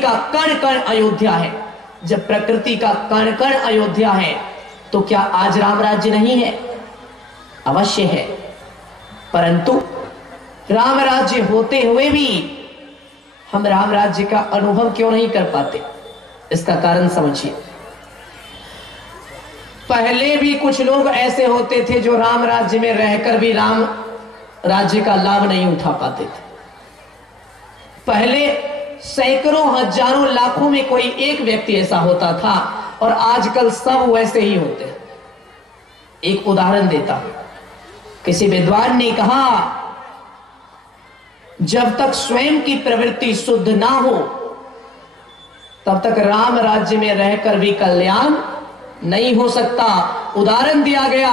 का कण कण अयोध्या है। जब प्रकृति का कण कण अयोध्या है तो क्या आज राम राज्य नहीं है? अवश्य है। परंतु राम राज्य होते हुए भी हम राम राज्य का अनुभव क्यों नहीं कर पाते? इसका कारण समझिए। पहले भी कुछ लोग ऐसे होते थे जो राम राज्य में रहकर भी राम राज्य का लाभ नहीं उठा पाते थे। पहले सैकड़ों, हजारों, लाखों में कोई एक व्यक्ति ऐसा होता था और आजकल सब वैसे ही होते हैं। एक उदाहरण देता हूं। किसी विद्वान ने कहा, जब तक स्वयं की प्रवृत्ति शुद्ध ना हो तब तक राम राज्य में रहकर भी कल्याण नहीं हो सकता। उदाहरण दिया गया,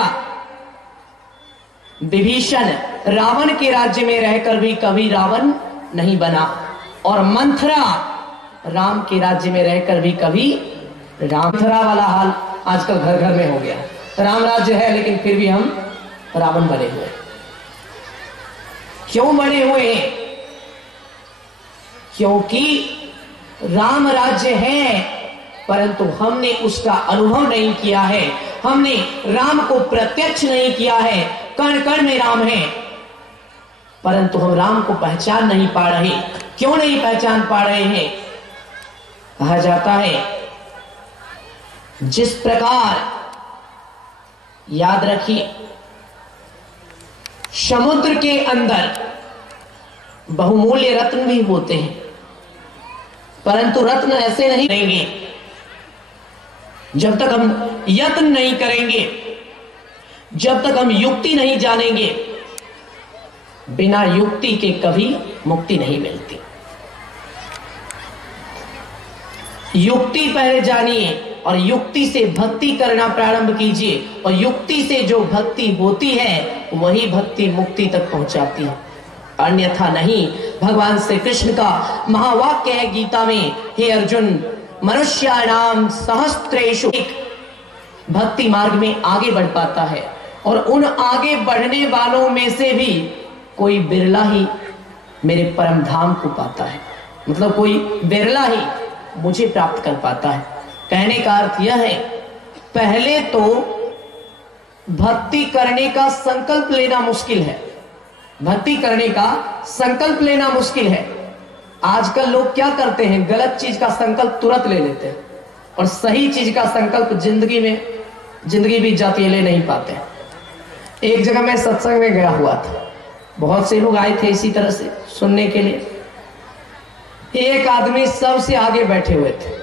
विभीषण रावण के राज्य में रहकर भी कभी रावण नहीं बना, और मंथरा राम के राज्य में रहकर भी कभी मंथरा वाला हाल आजकल घर घर में हो गया। राम राज्य है लेकिन फिर भी हम रावण बने हुए। क्यों बने हुए हैं? क्योंकि राम राज्य है परंतु हमने उसका अनुभव नहीं किया है, हमने राम को प्रत्यक्ष नहीं किया है। कण कण में राम है परंतु हम राम को पहचान नहीं पा रहे। क्यों नहीं पहचान पा रहे हैं? कहा जाता है, जिस प्रकार, याद रखिए, समुद्र के अंदर बहुमूल्य रत्न भी होते हैं परंतु रत्न ऐसे नहीं रहेंगे जब तक हम यत्न नहीं करेंगे, जब तक हम युक्ति नहीं जानेंगे। बिना युक्ति के कभी मुक्ति नहीं मिलती। युक्ति पहले जानिए और युक्ति से भक्ति करना प्रारंभ कीजिए, और युक्ति से जो भक्ति होती है वही भक्ति मुक्ति तक पहुंचाती है, अन्यथा नहीं। भगवान श्री कृष्ण का महावाक्य है गीता में, हे अर्जुन, मनुष्याणाम सहस्त्रेषु, भक्ति मार्ग में आगे बढ़ पाता है और उन आगे बढ़ने वालों में से भी कोई बिरला ही मेरे परम धाम को पाता है। मतलब कोई बिरला ही मुझे प्राप्त कर पाता है। कहने का अर्थ यह है, पहले तो भक्ति करने का संकल्प लेना मुश्किल है। भक्ति करने का संकल्प लेना मुश्किल है। आजकल लोग क्या करते हैं, गलत चीज का संकल्प तुरंत ले लेते हैं और सही चीज का संकल्प जिंदगी बीत जाती है, ले नहीं पाते। एक जगह मैं सत्संग में गया हुआ था, बहुत से लोग आए थे इसी तरह से सुनने के लिए। एक आदमी सबसे आगे बैठे हुए थे,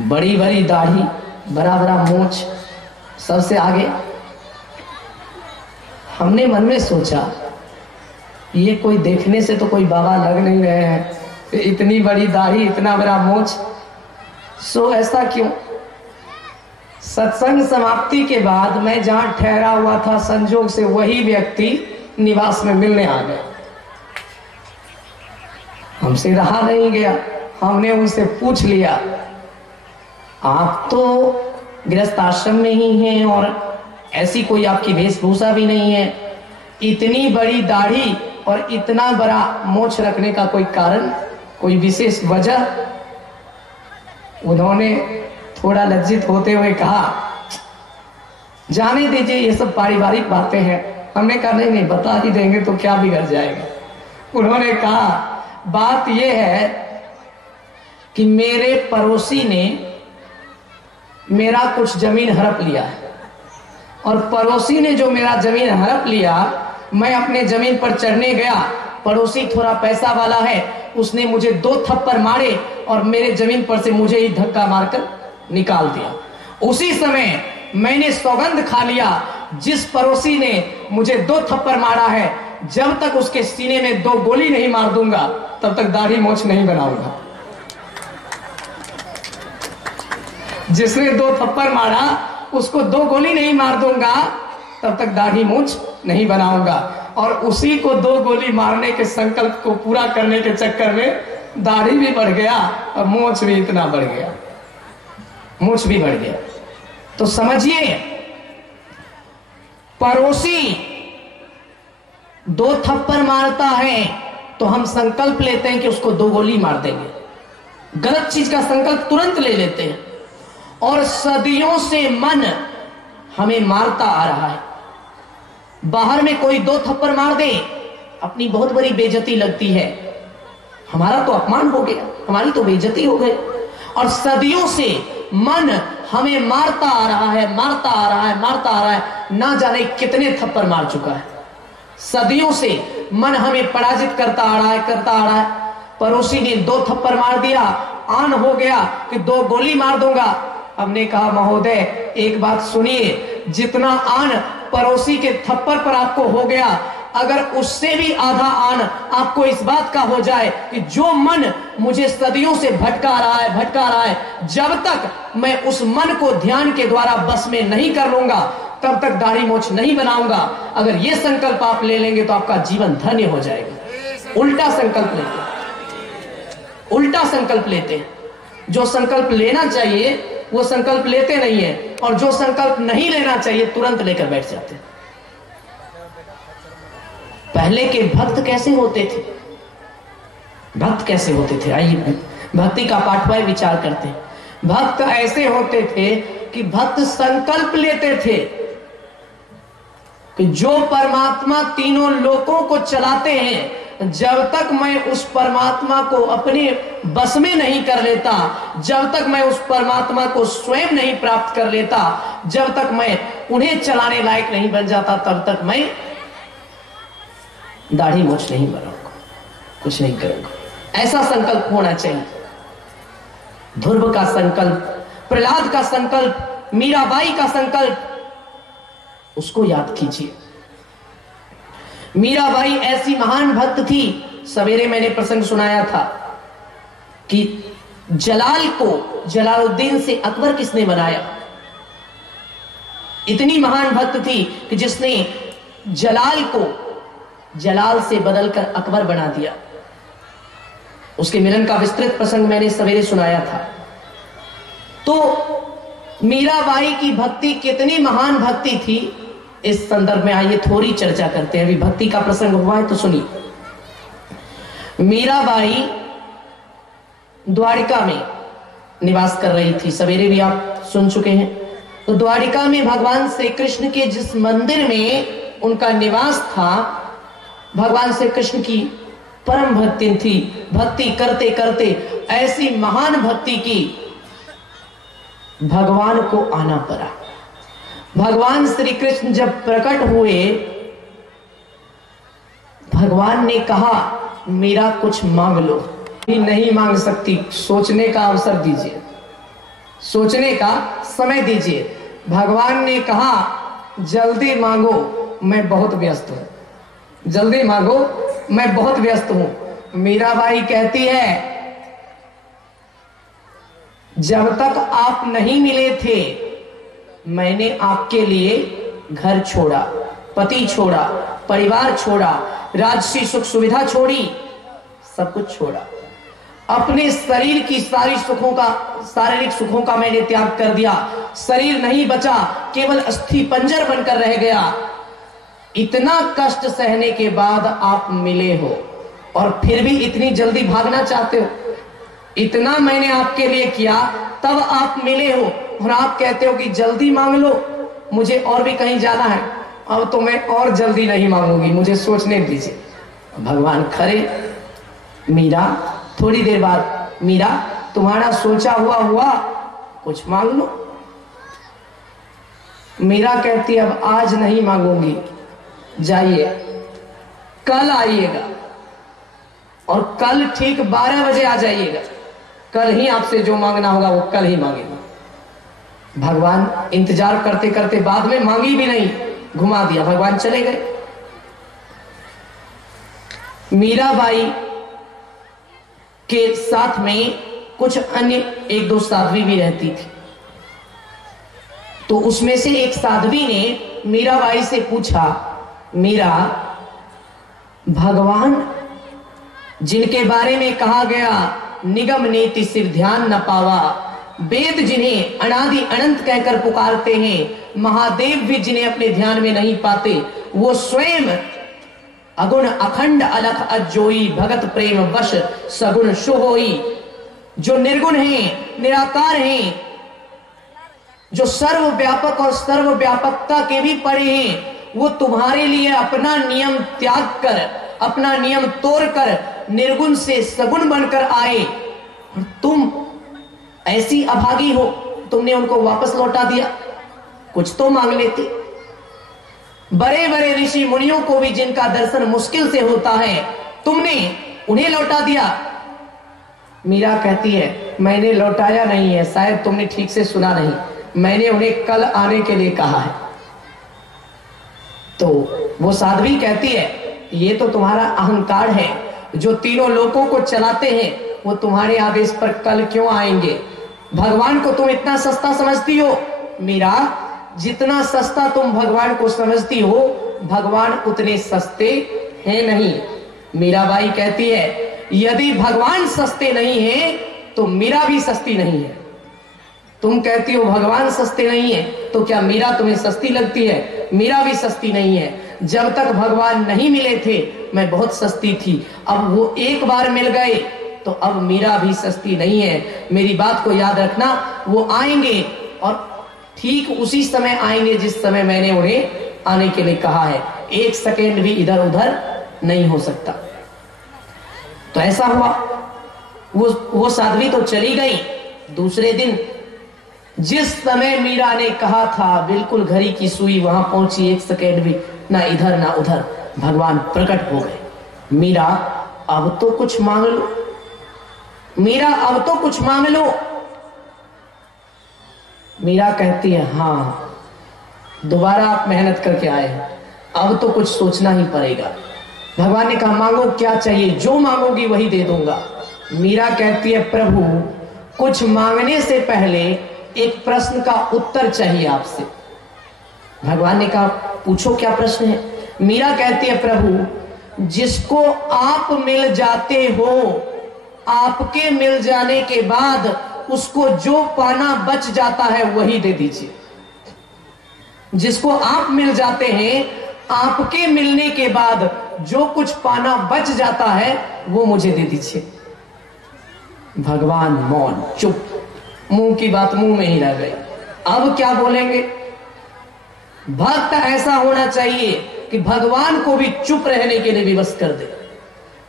बड़ी बड़ी दाढ़ी, बड़ा बड़ा मूंछ, सबसे आगे। हमने मन में सोचा, ये कोई देखने से तो कोई बाबा लग नहीं रहे हैं, इतनी बड़ी दाढ़ी, इतना बड़ा मूंछ, सो ऐसा क्यों? सत्संग समाप्ति के बाद मैं जहां ठहरा हुआ था, संजोग से वही व्यक्ति निवास में मिलने आ गया। हमसे रहा नहीं गया, हमने उनसे पूछ लिया, आप तो गृहस्थ आश्रम में ही हैं और ऐसी कोई आपकी वेशभूषा भी नहीं है, इतनी बड़ी दाढ़ी और इतना बड़ा मोछ रखने का कोई कारण, कोई विशेष वजह? उन्होंने थोड़ा लज्जित होते हुए कहा, जाने दीजिए, ये सब पारिवारिक बातें हैं। हमने कहा नहीं, बता ही देंगे तो क्या बिगड़ जाएगा। उन्होंने कहा, बात यह है कि मेरे पड़ोसी ने मेरा कुछ जमीन हड़प लिया है, और पड़ोसी ने जो मेरा जमीन हड़प लिया, मैं अपने जमीन पर चढ़ने गया, पड़ोसी थोड़ा पैसा वाला है, उसने मुझे 2 थप्पड़ मारे और मेरे जमीन पर से मुझे ही धक्का मारकर निकाल दिया। उसी समय मैंने सौगंध खा लिया, जिस पड़ोसी ने मुझे 2 थप्पड़ मारा है, जब तक उसके सीने में 2 गोली नहीं मार दूंगा तब तक दाढ़ी मोछ नहीं बनाऊंगा। जिसने 2 थप्पड़ मारा उसको 2 गोली नहीं मार दूंगा तब तक दाढ़ी मूछ नहीं बनाऊंगा। और उसी को 2 गोली मारने के संकल्प को पूरा करने के चक्कर में दाढ़ी भी बढ़ गया और मूछ भी इतना बढ़ गया, मूछ भी बढ़ गया। तो समझिए, पड़ोसी 2 थप्पड़ मारता है तो हम संकल्प लेते हैं कि उसको 2 गोली मार देंगे, गलत चीज का संकल्प तुरंत ले लेते हैं। और सदियों से मन हमें मारता आ रहा है। बाहर में कोई 2 थप्पड़ मार दे, अपनी बहुत बड़ी बेइज्जती लगती है, हमारा तो अपमान हो गया, हमारी तो बेइज्जती हो गई। और सदियों से मन हमें मारता आ रहा है, मारता आ रहा है, मारता आ रहा है, ना जाने कितने थप्पड़ मार चुका है। सदियों से मन हमें पराजित करता आ रहा है, करता आ रहा है। पड़ोसी ने 2 थप्पड़ मार दिया, आन हो गया कि 2 गोली मार दूंगा। हमने कहा महोदय एक बात सुनिए, जितना आन पड़ोसी के थप्पड़ पर आपको हो गया, अगर उससे भी आधा आन आपको इस बात का हो जाए कि जो मन मुझे सदियों से भटका रहा है, भटका रहा है, जब तक मैं उस मन को ध्यान के द्वारा बस में नहीं कर लूंगा, तब तक दाढ़ी मोछ नहीं बनाऊंगा। अगर ये संकल्प आप ले लेंगे तो आपका जीवन धन्य हो जाएगा। उल्टा संकल्प लेते हैं, उल्टा संकल्प लेते हैं। जो संकल्प लेना चाहिए वो संकल्प लेते नहीं है, और जो संकल्प नहीं लेना चाहिए तुरंत लेकर बैठ जाते हैं। पहले के भक्त कैसे होते थे? भक्त कैसे होते थे? आइए भक्ति का पाठवाय विचार करते हैं। भक्त ऐसे होते थे कि भक्त संकल्प लेते थे कि जो परमात्मा तीनों लोकों को चलाते हैं, जब तक मैं उस परमात्मा को अपने बस में नहीं कर लेता, जब तक मैं उस परमात्मा को स्वयं नहीं प्राप्त कर लेता, जब तक मैं उन्हें चलाने लायक नहीं बन जाता, तब तक मैं दाढ़ी मोछ नहीं बनाऊंगा, कुछ नहीं करूंगा। ऐसा संकल्प होना चाहिए। ध्रुव का संकल्प, प्रहलाद का संकल्प, मीराबाई का संकल्प, उसको याद कीजिए। मीराबाई ऐसी महान भक्त थी। सवेरे मैंने प्रसंग सुनाया था कि जलाल को जलालुद्दीन से अकबर किसने बनाया। इतनी महान भक्त थी कि जिसने जलाल को जलाल से बदलकर अकबर बना दिया। उसके मिलन का विस्तृत प्रसंग मैंने सवेरे सुनाया था। तो मीराबाई की भक्ति कितनी महान भक्ति थी, इस संदर्भ में आइए थोड़ी चर्चा करते हैं। अभी भक्ति का प्रसंग हुआ है तो सुनिए। मीराबाई द्वारिका में निवास कर रही थी, सवेरे भी आप सुन चुके हैं। तो द्वारिका में भगवान श्री कृष्ण के जिस मंदिर में उनका निवास था, भगवान श्री कृष्ण की परम भक्ति थी। भक्ति करते करते ऐसी महान भक्ति की भगवान को आना पड़ा। भगवान श्री कृष्ण जब प्रकट हुए, भगवान ने कहा मेरा कुछ मांग लो। नहीं मांग सकती, सोचने का अवसर दीजिए, सोचने का समय दीजिए। भगवान ने कहा जल्दी मांगो, मैं बहुत व्यस्त हूं, जल्दी मांगो, मैं बहुत व्यस्त हूं। मीराबाई कहती है जब तक आप नहीं मिले थे, मैंने आपके लिए घर छोड़ा, पति छोड़ा, परिवार छोड़ा, राजसी सुख सुविधा छोड़ी, सब कुछ छोड़ा। अपने शरीर की सारी सुखों का, शारीरिक सुखों का मैंने त्याग कर दिया। शरीर नहीं बचा, केवल अस्थि पंजर बनकर रह गया। इतना कष्ट सहने के बाद आप मिले हो और फिर भी इतनी जल्दी भागना चाहते हो। इतना मैंने आपके लिए किया, तब आप मिले हो और आप कहते हो कि जल्दी मांग लो, मुझे और भी कहीं जाना है। अब तो मैं और जल्दी नहीं मांगूंगी, मुझे सोचने दीजिए। भगवान खरे, मीरा थोड़ी देर बाद, मीरा तुम्हारा सोचा हुआ कुछ मांग लो। मीरा कहती अब आज नहीं मांगूंगी, जाइए कल आइएगा और कल ठीक 12 बजे आ जाइएगा। कल ही आपसे जो मांगना होगा वो कल ही मांगेगा। भगवान इंतजार करते करते बाद में मांगी भी नहीं, घुमा दिया, भगवान चले गए। मीराबाई के साथ में कुछ अन्य 1-2 साध्वी भी रहती थी। तो उसमें से एक साध्वी ने मीराबाई से पूछा, मीरा, भगवान जिनके बारे में कहा गया निगम नीति सिर ध्यान न पावा, वेद जिन्हें अनादि अनंत कहकर पुकारते हैं, महादेव भी जिन्हें अपने ध्यान में नहीं पाते, वो स्वयं अगुण अखंड अलख अजोई भगत प्रेम वश सगुण शुहोई। जो निर्गुण हैं, निराकार हैं, जो सर्वव्यापक और सर्वव्यापकता के भी परे हैं, वो तुम्हारे लिए अपना नियम त्याग कर, अपना नियम तोड़कर निर्गुण से सगुण बनकर आए, और तुम ऐसी अभागी हो, तुमने उनको वापस लौटा दिया। कुछ तो मांग लेते। बड़े बड़े ऋषि मुनियों को भी जिनका दर्शन मुश्किल से होता है, तुमने उन्हें लौटा दिया। मीरा कहती है मैंने लौटाया नहीं है, शायद तुमने ठीक से सुना नहीं, मैंने उन्हें कल आने के लिए कहा है। तो वो साध्वी कहती है ये तो तुम्हारा अहंकार है, जो तीनों लोकों को चलाते हैं वो तुम्हारे आदेश पर कल क्यों आएंगे? भगवान को तुम इतना सस्ता समझती हो? मीरा, जितना सस्ता तुम भगवान को समझती हो, भगवान उतने सस्ते हैं नहीं। मीराबाई कहती है यदि भगवान सस्ते नहीं है तो मीरा भी सस्ती नहीं है। तुम कहती हो भगवान सस्ते नहीं है, तो क्या मीरा तुम्हें सस्ती लगती है? मीरा भी सस्ती नहीं है। जब तक भगवान नहीं मिले थे मैं बहुत सस्ती थी, अब वो एक बार मिल गए तो अब मीरा भी सस्ती नहीं है। मेरी बात को याद रखना, वो आएंगे और ठीक उसी समय आएंगे जिस समय मैंने उन्हें आने के लिए कहा है। एक सेकेंड भी इधर उधर नहीं हो सकता। तो ऐसा हुआ, वो साध्वी तो चली गई। दूसरे दिन जिस समय मीरा ने कहा था बिल्कुल घड़ी की सुई वहां पहुंची, एक सेकेंड भी ना इधर ना उधर, भगवान प्रकट हो गए। मीरा अब तो कुछ मांग लो, मीरा अब तो कुछ मांग लो। मीरा कहती है हाँ, दोबारा आप मेहनत करके आए, अब तो कुछ सोचना ही पड़ेगा। भगवान ने कहा मांगो क्या चाहिए, जो मांगोगी वही दे दूंगा। मीरा कहती है प्रभु कुछ मांगने से पहले एक प्रश्न का उत्तर चाहिए आपसे। भगवान ने कहा पूछो क्या प्रश्न है। मीरा कहती है प्रभु जिसको आप मिल जाते हो, आपके मिल जाने के बाद उसको जो पाना बच जाता है वही दे दीजिए। जिसको आप मिल जाते हैं, आपके मिलने के बाद जो कुछ पाना बच जाता है वो मुझे दे दीजिए। भगवान मौन, चुप, मुंह की बात मुंह में ही रह गई। अब क्या बोलेंगे? भक्त ऐसा होना चाहिए कि भगवान को भी चुप रहने के लिए विवश कर दे।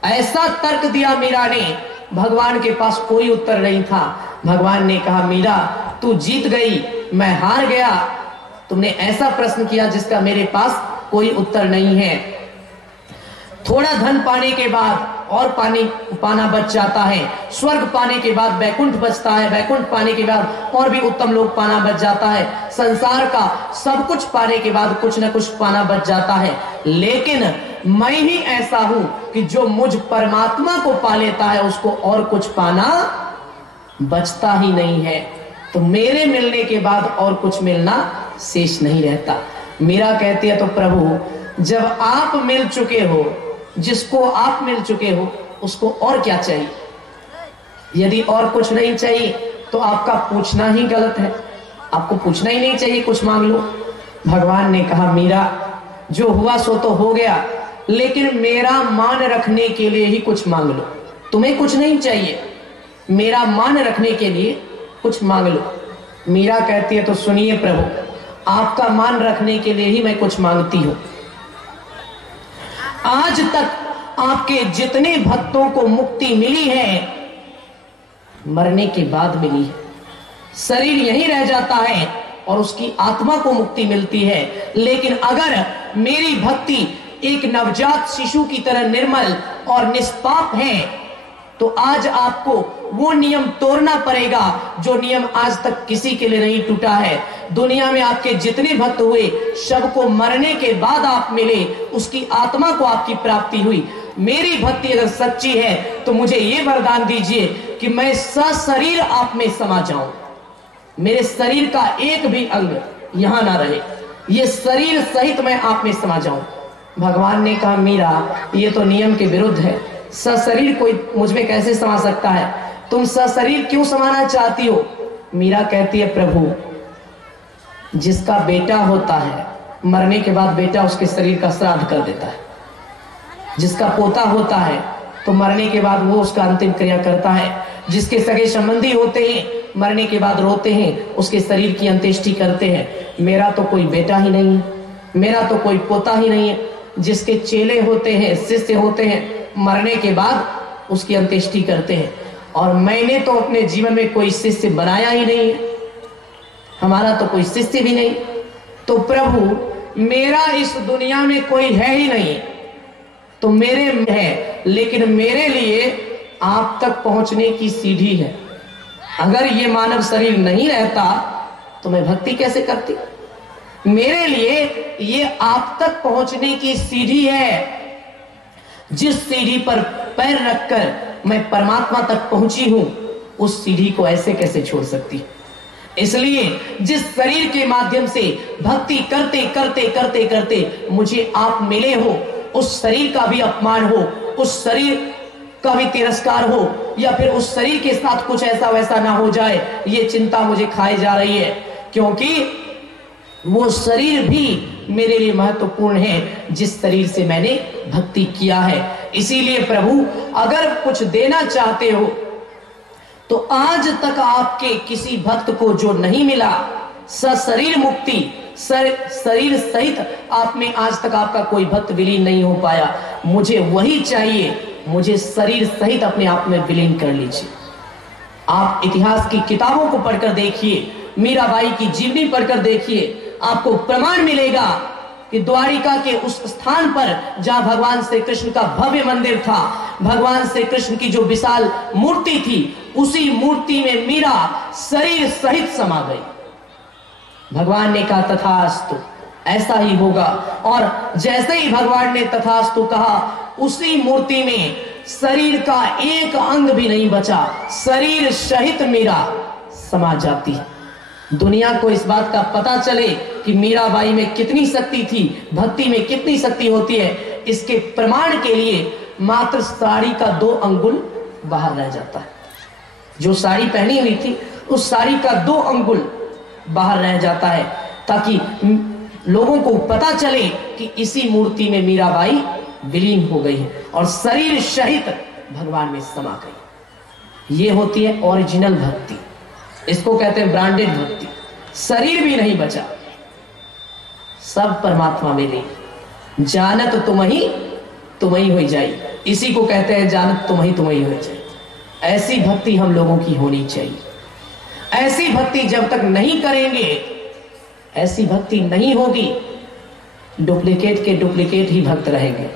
ऐसा तर्क दिया मीरा ने, भगवान के पास कोई उत्तर नहीं था। भगवान ने कहा मीरा तू जीत गई, मैं हार गया। तुमने ऐसा प्रश्न किया जिसका मेरे पास कोई उत्तर नहीं है। थोड़ा धन पाने के बाद और पाना बच जाता है, स्वर्ग पाने के बाद बैकुंठ बचता है, बैकुंठ पाने के बाद और भी उत्तम लोक पाना बच जाता है, संसार का सब कुछ पाने के बाद कुछ न कुछ पाना बच जाता है। लेकिन मैं ही ऐसा हूं कि जो मुझ परमात्मा को पा लेता है उसको और कुछ पाना बचता ही नहीं है। तो मेरे मिलने के बाद और कुछ मिलना शेष नहीं रहता। मीरा कहती है तो प्रभु जब आप मिल चुके हो, जिसको आप मिल चुके हो उसको और क्या चाहिए? यदि और कुछ नहीं चाहिए तो आपका पूछना ही गलत है, आपको पूछना ही नहीं चाहिए, कुछ मांग लो। भगवान ने कहा मीरा जो हुआ सो तो हो गया, लेकिन मेरा मान रखने के लिए ही कुछ मांग लो। तुम्हें कुछ नहीं चाहिए, मेरा मान रखने के लिए कुछ मांग लो। मीरा कहती है तो सुनिए प्रभु, आपका मान रखने के लिए ही मैं कुछ मांगती हूं। आज तक आपके जितने भक्तों को मुक्ति मिली है मरने के बाद मिली है। शरीर यहीं रह जाता है और उसकी आत्मा को मुक्ति मिलती है। लेकिन अगर मेरी भक्ति एक नवजात शिशु की तरह निर्मल और निष्पाप है तो आज आपको वो नियम तोड़ना पड़ेगा जो नियम आज तक किसी के लिए नहीं टूटा है। दुनिया में आपके जितने भक्त हुए सबको मरने के बाद आप मिले, उसकी आत्मा को आपकी प्राप्ति हुई। मेरी भक्ति अगर सच्ची है तो मुझे ये वरदान दीजिए कि मैं सशरीर आप में समा जाऊं, मेरे शरीर का एक भी अंग यहां ना रहे, ये शरीर सहित मैं आप में समा जाऊं। भगवान ने कहा मीरा ये तो नियम के विरुद्ध है, सशरीर कोई मुझ में कैसे समा सकता है? तुम सशरीर क्यों समाना चाहती हो? मीरा कहती है प्रभु जिसका बेटा होता है मरने के बाद बेटा उसके शरीर का श्राद्ध कर देता है। जिसका पोता होता है तो मरने के बाद वो उसका अंतिम क्रिया करता है। जिसके सगे संबंधी होते हैं मरने के बाद रोते हैं, उसके शरीर की अंत्येष्टि करते हैं। मेरा तो कोई बेटा ही नहीं है, मेरा तो कोई पोता ही नहीं है। जिसके चेले होते हैं, शिष्य होते हैं, मरने के बाद उसकी अंत्येष्टि करते हैं। और मैंने तो अपने जीवन में कोई शिष्य बनाया ही नहीं है, हमारा तो कोई शिष्य भी नहीं। तो प्रभु मेरा इस दुनिया में कोई है ही नहीं, तो मेरे है, लेकिन मेरे लिए आप तक पहुंचने की सीढ़ी है। अगर ये मानव शरीर नहीं रहता तो मैं भक्ति कैसे करती? मेरे लिए ये आप तक पहुंचने की सीढ़ी है। जिस सीढ़ी पर पैर रखकर मैं परमात्मा तक पहुंची हूं, उस सीढ़ी को ऐसे कैसे छोड़ सकती? इसलिए जिस शरीर के माध्यम से भक्ति करते करते करते करते मुझे आप मिले हो, उस शरीर का भी अपमान हो, उस शरीर का भी तिरस्कार हो, या फिर उस शरीर के साथ कुछ ऐसा वैसा ना हो जाए, ये चिंता मुझे खाई जा रही है। क्योंकि वो शरीर भी मेरे लिए महत्वपूर्ण है जिस शरीर से मैंने भक्ति किया है। इसीलिए प्रभु अगर कुछ देना चाहते हो तो आज तक आपके किसी भक्त को जो नहीं मिला, सशरीर मुक्ति, शरीर सहित आप में आज तक आपका कोई भक्त विलीन नहीं हो पाया, मुझे वही चाहिए। मुझे शरीर सहित अपने आप में विलीन कर लीजिए। आप इतिहास की किताबों को पढ़कर देखिए, मीराबाई की जीवनी पढ़कर देखिए, आपको प्रमाण मिलेगा कि द्वारिका के उस स्थान पर जहां भगवान श्री कृष्ण का भव्य मंदिर था, भगवान श्री कृष्ण की जो विशाल मूर्ति थी, उसी मूर्ति में मीरा शरीर सहित समा गई। भगवान ने कहा तथास्तु, ऐसा ही होगा। और जैसे ही भगवान ने तथास्तु कहा, उसी मूर्ति में शरीर का एक अंग भी नहीं बचा, शरीर सहित मीरा समा जाती है। दुनिया को इस बात का पता चले कि मीराबाई में कितनी शक्ति थी, भक्ति में कितनी शक्ति होती है, इसके प्रमाण के लिए मात्र साड़ी का 2 अंगुल बाहर रह जाता है। जो साड़ी पहनी हुई थी उस साड़ी का 2 अंगुल बाहर रह जाता है, ताकि लोगों को पता चले कि इसी मूर्ति में मीराबाई विलीन हो गई है और शरीर सहित भगवान में समा गई। ये होती है ओरिजिनल भक्ति, इसको कहते हैं ब्रांडेड भक्ति। शरीर भी नहीं बचा, सब परमात्मा में ले, जानत तुम ही हो जाई, इसी को कहते हैं जानत तुम ही हो जाए। ऐसी भक्ति हम लोगों की होनी चाहिए। ऐसी भक्ति जब तक नहीं करेंगे, ऐसी भक्ति नहीं होगी, डुप्लीकेट के डुप्लीकेट ही भक्त रहेंगे,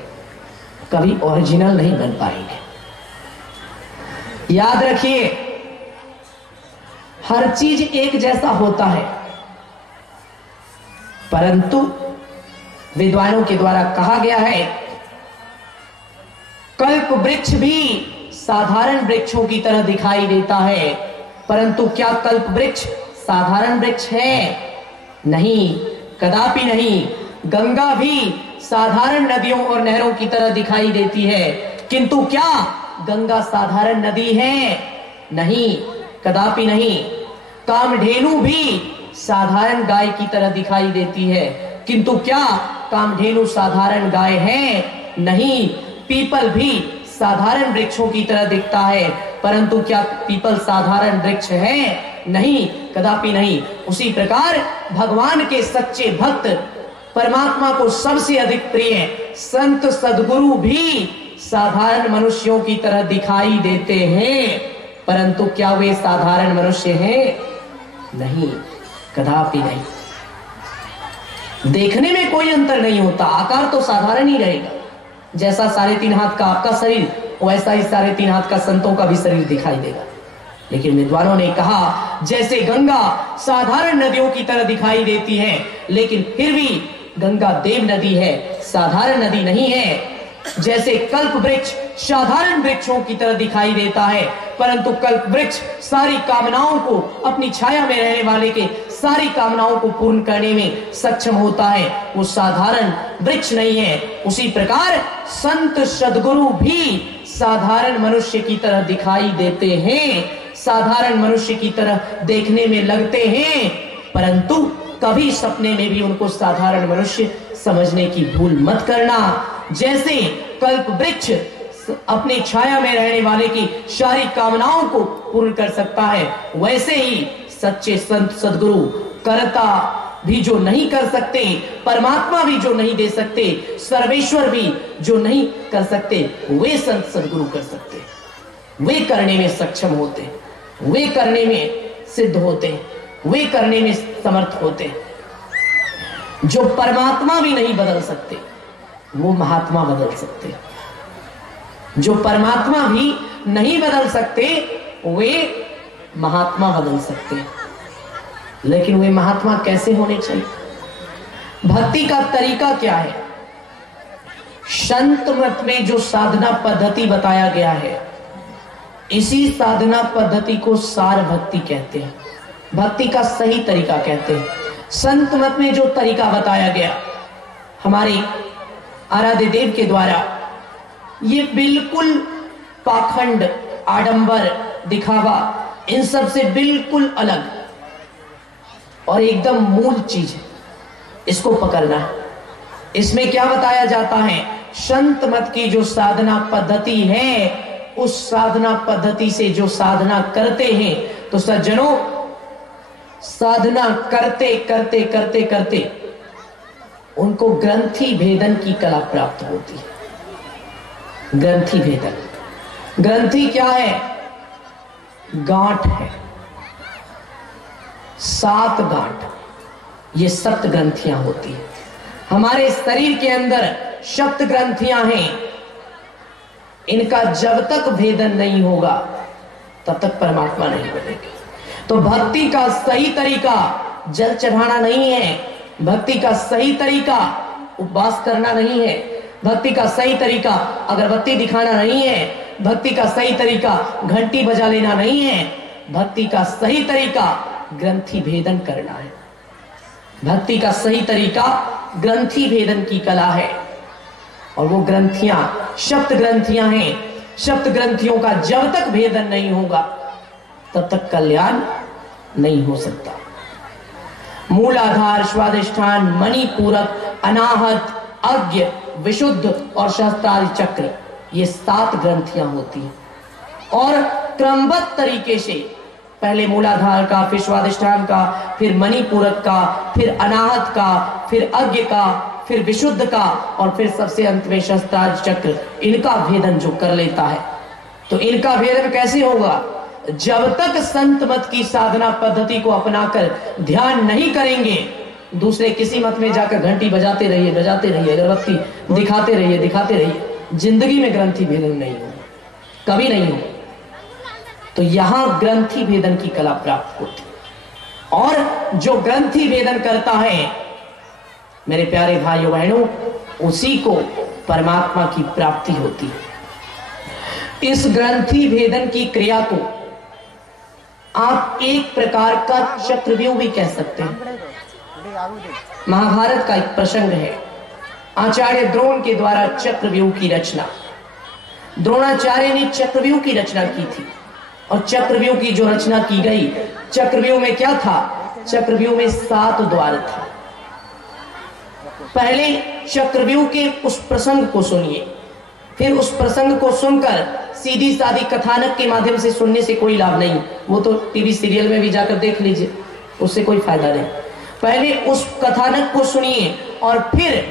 कभी ओरिजिनल नहीं बन पाएंगे। याद रखिए, हर चीज एक जैसा होता है, परंतु विद्वानों के द्वारा कहा गया है, कल्प वृक्ष भी साधारण वृक्षों की तरह दिखाई देता है, परंतु क्या कल्प वृक्ष साधारण वृक्ष है? नहीं, कदापि नहीं। गंगा भी साधारण नदियों और नहरों की तरह दिखाई देती है, किंतु क्या गंगा साधारण नदी है? नहीं, कदापि नहीं। कामधेनु भी साधारण गाय की तरह दिखाई देती है, किंतु क्या कामधेनु साधारण गाय है? नहीं। पीपल भी साधारण वृक्षों की तरह दिखता है, परंतु क्या पीपल साधारण वृक्ष है? नहीं, कदापि नहीं। उसी प्रकार भगवान के सच्चे भक्त, परमात्मा को सबसे अधिक प्रिय संत सद्गुरु भी साधारण मनुष्यों की तरह दिखाई देते हैं, परंतु क्या वे साधारण मनुष्य हैं? नहीं, कदापि नहीं। देखने में कोई अंतर नहीं होता, आकार तो साधारण ही रहेगा। जैसा 3.5 हाथ का आपका शरीर, वैसा ही 3.5 हाथ का संतों का भी शरीर दिखाई देगा। लेकिन विद्वानों ने कहा, जैसे गंगा साधारण नदियों की तरह दिखाई देती है, लेकिन फिर भी गंगा देव नदी है, साधारण नदी नहीं है। जैसे कल्प वृक्ष साधारण वृक्षों की तरह दिखाई देता है, परंतु कल्प वृक्ष सारी कामनाओं को, अपनी छाया में रहने वाले के सारी कामनाओं को पूर्ण करने में सक्षम होता है, वो साधारण वृक्ष नहीं है। उसी प्रकार संत सद्गुरु भी साधारण मनुष्य की तरह दिखाई देते हैं, साधारण मनुष्य की तरह देखने में लगते हैं, परंतु कभी सपने में भी उनको साधारण मनुष्य समझने की भूल मत करना। जैसे कल्प वृक्ष अपनी छाया में रहने वाले की सारी कामनाओं को पूर्ण कर सकता है, वैसे ही सच्चे संत सदगुरु कर्ता भी जो नहीं कर सकते, परमात्मा भी जो नहीं दे सकते, सर्वेश्वर भी जो नहीं कर सकते, वे संत सदगुरु कर सकते। वे करने में सक्षम होते, वे करने में सिद्ध होते, वे करने में समर्थ होते। जो परमात्मा भी नहीं बदल सकते, वो महात्मा बदल सकते। जो परमात्मा भी नहीं बदल सकते, वे महात्मा बदल सकते। लेकिन वे महात्मा कैसे होने चाहिए? भक्ति का तरीका क्या है? संत मत में जो साधना पद्धति बताया गया है, इसी साधना पद्धति को सार भक्ति कहते हैं, भक्ति का सही तरीका कहते हैं। संत मत में जो तरीका बताया गया हमारे आराध्य देव के द्वारा, ये बिल्कुल पाखंड, आडंबर, दिखावा, इन सब से बिल्कुल अलग और एकदम मूल चीज है। इसको पकड़ना है। इसमें क्या बताया जाता है? संत मत की जो साधना पद्धति है, उस साधना पद्धति से जो साधना करते हैं, तो सज्जनों, साधना करते करते करते करते उनको ग्रंथि भेदन की कला प्राप्त होती है। ग्रंथि भेदन, ग्रंथि क्या है? गांठ है, 7 गांठ, ये सप्त ग्रंथियां होती है। हमारे शरीर के अंदर सप्त ग्रंथियां हैं। इनका जब तक भेदन नहीं होगा, तब तक परमात्मा नहीं बनेगी। तो भक्ति का सही तरीका जल चढ़ाना नहीं है, भक्ति का सही तरीका उपवास करना नहीं है, भक्ति का सही तरीका अगरबत्ती दिखाना नहीं है, भक्ति का सही तरीका घंटी बजा लेना नहीं है, भक्ति का सही तरीका ग्रंथि भेदन करना है। भक्ति का सही तरीका ग्रंथि भेदन की कला है। और वो ग्रंथियां सप्त ग्रंथियां हैं। सप्त ग्रंथियों का जब तक भेदन नहीं होगा, तब तक कल्याण नहीं हो सकता। मूलाधार, स्वादिष्ठान, मणिपूरक, अनाहत, अज्ञ, विशुद्ध और सहस्त्रारि चक्र, ये 7 ग्रंथियां होती हैं। और क्रमबद्ध तरीके से पहले मूलाधार का, फिर स्वादिष्ठान का, फिर मणिपूरक का, फिर अनाहत का, फिर अज्ञ का, फिर विशुद्ध का, और फिर सबसे अंत में सहस्त्रारि चक्र, इनका भेदन जो कर लेता है। तो इनका भेदन कैसे होगा? जब तक संत मत की साधना पद्धति को अपनाकर ध्यान नहीं करेंगे, दूसरे किसी मत में जाकर घंटी बजाते रहिए, अगरबत्ती दिखाते रहिए, जिंदगी में ग्रंथि भेदन नहीं होगा, कभी नहीं होगा। तो यहां ग्रंथि भेदन की कला प्राप्त होती है। और जो ग्रंथि भेदन करता है, मेरे प्यारे भाइयों बहनों, उसी को परमात्मा की प्राप्ति होती है। इस ग्रंथि भेदन की क्रिया को आप एक प्रकार का चक्रव्यूह भी कह सकते हैं। महाभारत का एक प्रसंग है, आचार्य द्रोण के द्वारा चक्रव्यूह की रचना। द्रोणाचार्य ने चक्रव्यूह की रचना की थी। और चक्रव्यूह की जो रचना की गई, चक्रव्यूह में क्या था? चक्रव्यूह में 7 द्वार था। पहले चक्रव्यूह के उस प्रसंग को सुनिए, फिर उस प्रसंग को सुनकर सीधी सादी कथानक के माध्यम से सुनने से कोई लाभ नहीं। वो तो टीवी सीरियल में भी जाकर देख लीजिए, उससे कोई फायदा नहीं। पहले उस कथानक को सुनिए और फिर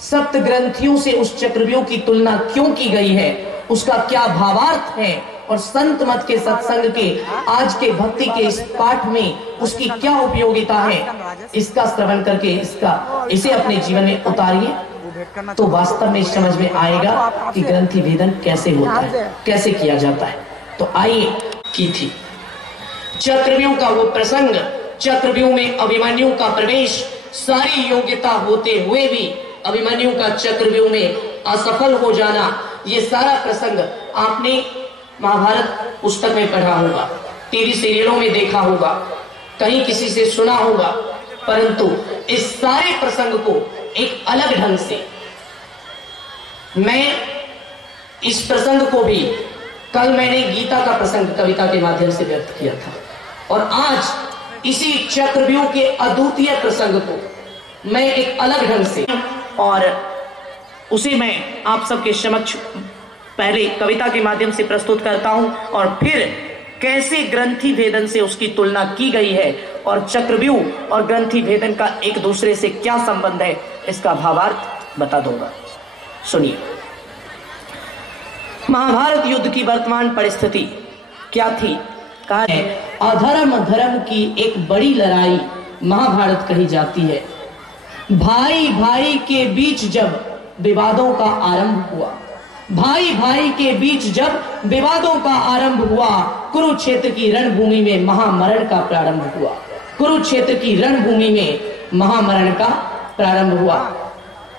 सप्त ग्रंथियों से उस चक्रव्यूह की तुलना क्यों की गई है, उसका क्या भावार्थ है, और संत मत के सत्संग के आज के भक्ति के इस पाठ में उसकी क्या उपयोगिता है, इसका श्रवण करके इसे अपने जीवन में उतारिए, तो वास्तव में समझ में आएगा कि ग्रंथि भेदन कैसे होता है, कैसे किया जाता है। तो आइए, की थी चक्रव्यूह का वो प्रसंग। चक्रव्यूह में अभिमन्यु का प्रवेश, सारी योग्यता होते हुए भी अभिमन्यु का चक्रव्यूह में असफल हो जाना, ये सारा प्रसंग आपने महाभारत पुस्तक में पढ़ा होगा, टीवी सीरियलों में देखा होगा, कहीं किसी से सुना होगा। परंतु इस सारे प्रसंग को एक अलग ढंग से मैं इस प्रसंग को भी कल मैंने गीता का प्रसंग कविता के माध्यम से व्यक्त किया था, और आज इसी चक्रव्यूह के अद्वितीय प्रसंग को मैं एक अलग ढंग से और उसे मैं आप सबके समक्ष पहले कविता के माध्यम से प्रस्तुत करता हूं और फिर कैसे ग्रंथि भेदन से उसकी तुलना की गई है और चक्रव्यूह और ग्रंथि भेदन का एक दूसरे से क्या संबंध है, इसका भावार्थ बता दूंगा। सुनिए। महाभारत युद्ध की वर्तमान परिस्थिति क्या थी? कहा है अधर्म धर्म की एक बड़ी लड़ाई महाभारत कही जाती है। भाई भाई के बीच जब विवादों का आरंभ हुआ, भाई भाई के बीच जब विवादों का आरंभ हुआ, कुरुक्षेत्र की रणभूमि में महामरण का प्रारंभ हुआ। कुरुक्षेत्र की रणभूमि में महामरण का प्रारंभ हुआ।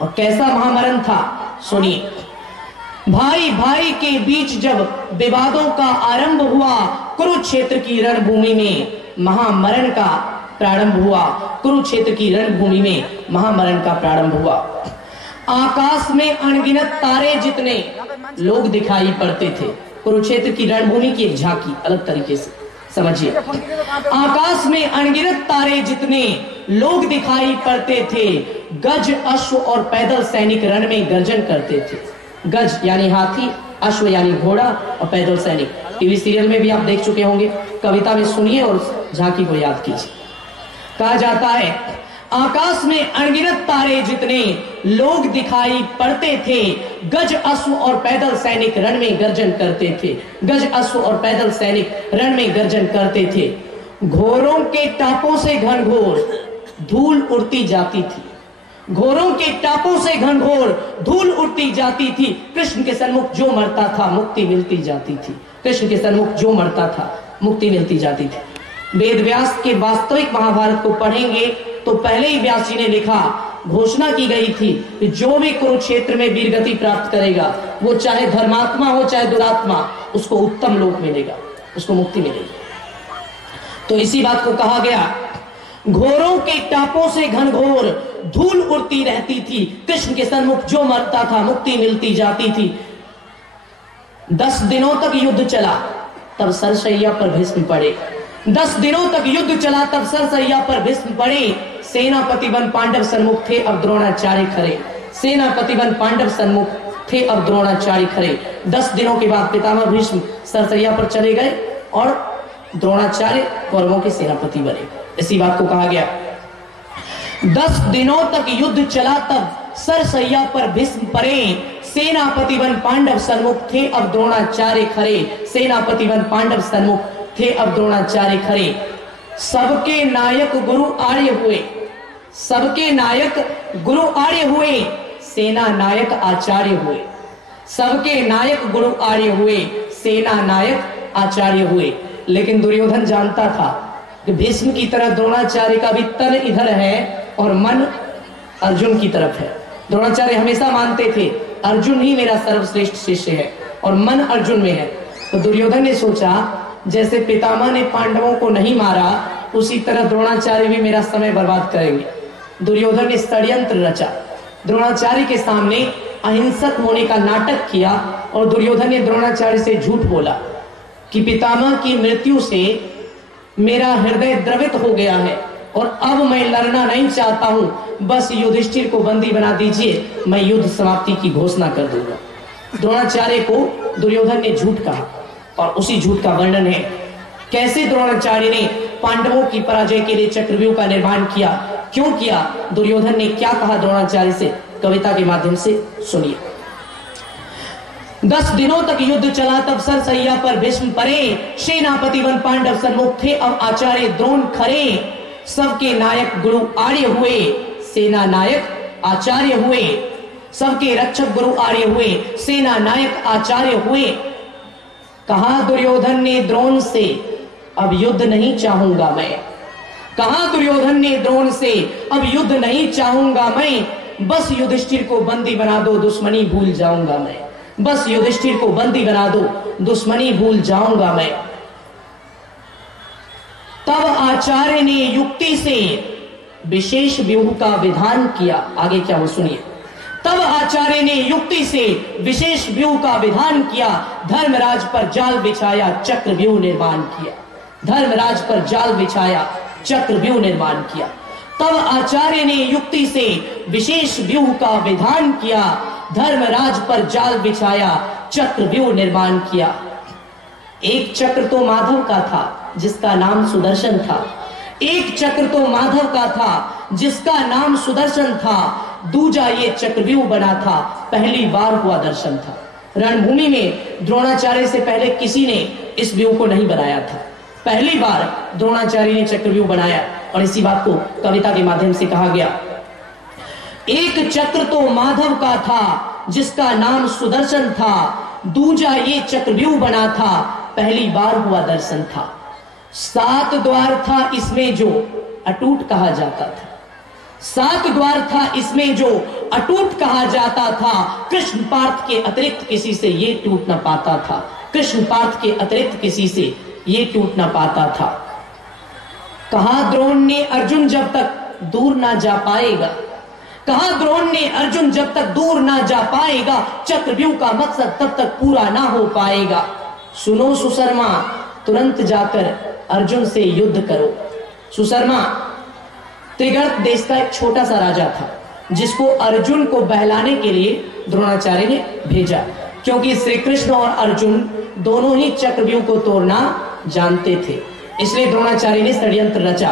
और कैसा महामरण था? सुनिए। भाई भाई के बीच जब विवादों का आरंभ हुआ, कुरुक्षेत्र की रणभूमि में महामरण का प्रारंभ हुआ। कुरुक्षेत्र की रणभूमि में महामरण का प्रारंभ हुआ। आकाश में अनगिनत तारे जितने लोग दिखाई पड़ते थे। कुरुक्षेत्र की रणभूमि की एक झांकी अलग तरीके से समझिए। आकाश में अनगिनत तारे जितने लोग दिखाई पड़ते थे, गज अश्व और पैदल सैनिक रण में गर्जन करते थे। गज यानी हाथी, अश्व यानी घोड़ा और पैदल सैनिक। टीवी सीरियल में भी आप देख चुके होंगे, कविता में सुनिए और झांकी को याद कीजिए। कहा जाता है आकाश में अनगिनत तारे जितने लोग दिखाई पड़ते थे, गज अश्व और पैदल सैनिक रण में गर्जन करते थे। गज अश्व और पैदल सैनिक रण में गर्जन करते थे। घोरों के टापों से घनघोर धूल उड़ती जाती थी। घोरों के टापों से घनघोर धूल उड़ती जाती थी। कृष्ण के सन्मुख जो मरता था मुक्ति मिलती जाती थी। कृष्ण के सन्मुख जो मरता था मुक्ति मिलती जाती थी। वेद व्यास के वास्तविक महाभारत को पढ़ेंगे तो पहले ही व्यास जी ने लिखा, घोषणा की गई थी कि जो भी कुरुक्षेत्र में वीरगति प्राप्त करेगा, वो चाहे धर्मात्मा हो चाहे दुरात्मा, उसको उत्तम लोक मिलेगा, उसको मुक्ति मिलेगी। तो इसी बात को कहा गया, घोरों के टापों से घनघोर धूल उड़ती रहती थी। कृष्ण के सन्मुख जो मरता था मुक्ति मिलती जाती थी। 10 दिनों तक युद्ध चला, तब सरसैया पर भीष्म पड़े। 10 दिनों तक युद्ध चला, तब सरसैया पर भीष्म पड़े। सेनापति बन पांडव सन्मुख थे, अब द्रोणाचार्य खड़े। सेनापति बन पांडव सन्मुख थे, अब द्रोणाचार्य खड़े। 10 दिनों के बाद पितामह भीष्म सरसैया पर चले गए और द्रोणाचार्य कौरवों के सेनापति बने। इसी बात को कहा गया। 10 दिनों तक युद्ध चला, तब सरसैया पर भीष्म पड़े। सेनापति बन पांडव सन्मुख थे, अब द्रोणाचार्य खड़े। सेनापति बन पांडव सन्मुख थे, अब द्रोणाचार्य खड़े। सबके नायक गुरु आर्य हुए। सबके नायक गुरु आर्य हुए, सेना नायक आचार्य हुए। सबके नायक गुरु आर्य हुए, सेना नायक आचार्य हुए। लेकिन दुर्योधन जानता था कि भीष्म की तरह द्रोणाचार्य का भी तन इधर है और मन अर्जुन की तरफ है। द्रोणाचार्य हमेशा मानते थे अर्जुन ही मेरा सर्वश्रेष्ठ शिष्य है और मन अर्जुन में है। तो दुर्योधन ने सोचा जैसे पितामह ने पांडवों को नहीं मारा, उसी तरह द्रोणाचार्य भी मेरा समय बर्बाद करेंगे। दुर्योधन ने षड्यंत्र रचा, द्रोणाचार्य के सामने अहिंसक होने का नाटक किया और दुर्योधन ने द्रोणाचार्य से झूठ बोला कि पितामह की मृत्यु से मेरा हृदय द्रवित हो गया है और अब मैं लड़ना नहीं चाहता हूं, बस युधिष्ठिर को बंदी बना दीजिए, मैं युद्ध समाप्ति की घोषणा कर दूंगा। द्रोणाचार्य को दुर्योधन ने झूठ कहा और उसी झूठ का वर्णन है कैसे द्रोणाचार्य ने पांडवों की पराजय के लिए चक्रव्यूह का निर्माण किया, क्यों किया, दुर्योधन ने क्या कहा द्रोणाचार्य से, कविता के माध्यम से सुनिए। 10 दिनों तक युद्ध चला, तब सरसैया पर भीष्म पड़े। सेनापति बन पांडव सन्मुख थे, अब आचार्य द्रोण खड़े। सबके नायक गुरु आर्य हुए, सेना नायक आचार्य हुए। सबके रक्षक गुरु आर्य हुए, सेना नायक आचार्य हुए। कहा दुर्योधन ने द्रोण से, अब युद्ध नहीं चाहूंगा मैं। कहा दुर्योधन ने द्रोण से, अब युद्ध नहीं चाहूंगा मैं, बस युधिष्ठिर को बंदी बना दो, दुश्मनी भूल जाऊंगा मैं। बस युधिष्ठिर को बंदी बना दो, दुश्मनी भूल जाऊंगा मैं। तब आचार्य ने युक्ति से विशेष व्यूह का विधान किया। आगे क्या वो सुनिए। तब आचार्य ने युक्ति से विशेष व्यूह का विधान किया, धर्मराज पर जाल बिछाया, चक्रव्यूह निर्माण किया। धर्मराज पर जाल बिछाया, चक्रव्यूह निर्माण किया। तब आचार्य ने युक्ति से विशेष व्यूह का विधान किया, धर्मराज पर जाल बिछाया, चक्रव्यूह निर्माण किया। एक चक्र तो माधव का था जिसका नाम सुदर्शन था, एक चक्र तो माधव का था जिसका नाम सुदर्शन था, दूजा ये चक्रव्यूह बना था, पहली बार हुआ दर्शन था। रणभूमि में द्रोणाचार्य से पहले किसी ने इस व्यूह को नहीं बनाया था, पहली बार द्रोणाचार्य ने चक्रव्यूह बनाया। और इसी बात को कविता के माध्यम से कहा गया, एक चक्र तो माधव का था जिसका नाम सुदर्शन था, दूजा ये चक्रव्यूह बना था, पहली बार हुआ दर्शन था। 7 द्वार था इसमें जो अटूट कहा जाता था, 7 द्वार था इसमें जो अटूट कहा जाता था, कृष्ण पार्थ के अतिरिक्त किसी से ये टूट न पाता था, कृष्ण पार्थ के अतिरिक्त किसी से ये टूट न पाता था। कहा द्रोण ने अर्जुन जब तक दूर ना जा पाएगा, कहा द्रोण ने अर्जुन जब तक दूर ना जा पाएगा, चक्रव्यूह का मकसद तब तक पूरा ना हो पाएगा। सुनो सुशर्मा तुरंत जाकर अर्जुन से युद्ध करो। सुशर्मा त्रिगर्त देश का एक छोटा सा राजा था जिसको अर्जुन को बहलाने के लिए द्रोणाचार्य ने भेजा, क्योंकि श्री कृष्ण और अर्जुन दोनों ही चक्रव्यूह को तोड़ना जानते थे, इसलिए द्रोणाचार्य ने षड्यंत्र रचा।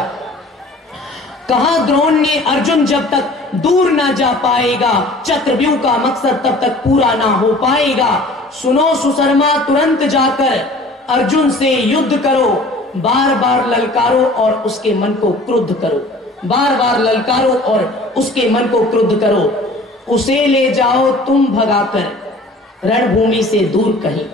कहा द्रोण ने अर्जुन जब तक दूर ना जा पाएगा, चक्रव्यूह का मकसद तब तक पूरा ना हो पाएगा। सुनो सुशर्मा तुरंत जाकर अर्जुन से युद्ध करो, बार बार ललकारो और उसके मन को क्रुद्ध करो, बार बार ललकारो और उसके मन को क्रुद्ध करो। उसे ले जाओ तुम भगाकर रणभूमि से दूर कहीं,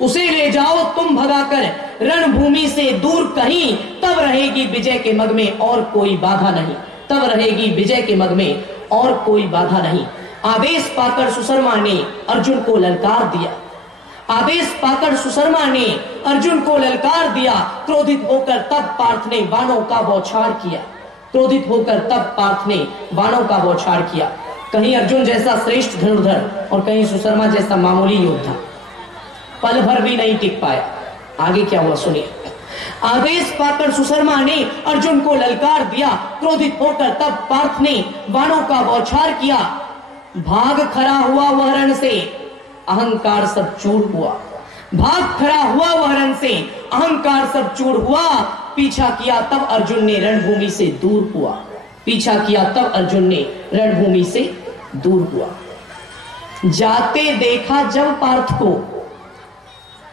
उसे ले जाओ तुम भगाकर रणभूमि से दूर कहीं, तब रहेगी विजय के मग में और कोई बाधा नहीं, तब रहेगी विजय के मग में और कोई बाधा नहीं। आदेश पाकर सुशर्मा ने अर्जुन को ललकार दिया, आदेश पाकर सुशर्मा ने अर्जुन को ललकार दिया। क्रोधित होकर तब पार्थ ने बाणों का बौछार किया, क्रोधित होकर तब पार्थ ने बाणों का बौछार किया। कहीं अर्जुन जैसा श्रेष्ठ धनुर्धर और कहीं सुशर्मा जैसा मामूली योद्धा पल भर भी नहीं टिक पाया। आगे क्या हुआ सुनिए। आदेश पाकर सुशर्मा ने अर्जुन को ललकार दिया, क्रोधित होकर तब पार्थ ने बाणों का बौछार किया। भाग खड़ा हुआ वह रण से, अहंकार सब चूर हुआ, भाग खड़ा हुआ वह रण से, अहंकार सब चूर हुआ। पीछा किया तब अर्जुन ने रणभूमि से दूर हुआ, पीछा किया तब अर्जुन ने रणभूमि से दूर हुआ। जाते देखा जब पार्थ को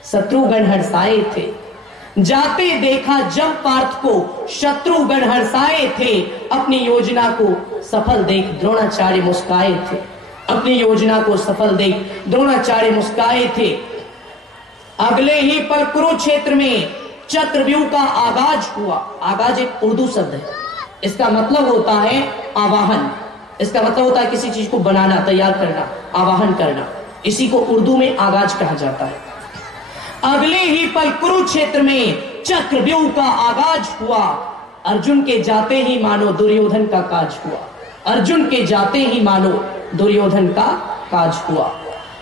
शत्रुगण हर्षाए थे, जाते देखा जब पार्थ को शत्रुगण हर्षाए थे। अपनी योजना को सफल देख द्रोणाचार्य मुस्काए थे, अपनी योजना को सफल देख द्रोणाचार्य मुस्काए थे। अगले ही पल कुरुक्षेत्र में चक्रव्यूह का आगाज हुआ। आगाज एक उर्दू शब्द है, इसका मतलब होता है आवाहन, इसका मतलब होता है किसी चीज को बनाना, तैयार करना, आवाहन करना, इसी को उर्दू में आगाज कहा जाता है। अगले ही पल कुरुक्षेत्र में चक्रव्यूह का आगाज हुआ। अर्जुन के जाते ही मानो दुर्योधन का काज हुआ, अर्जुन के जाते ही मानो दुर्योधन का काज हुआ।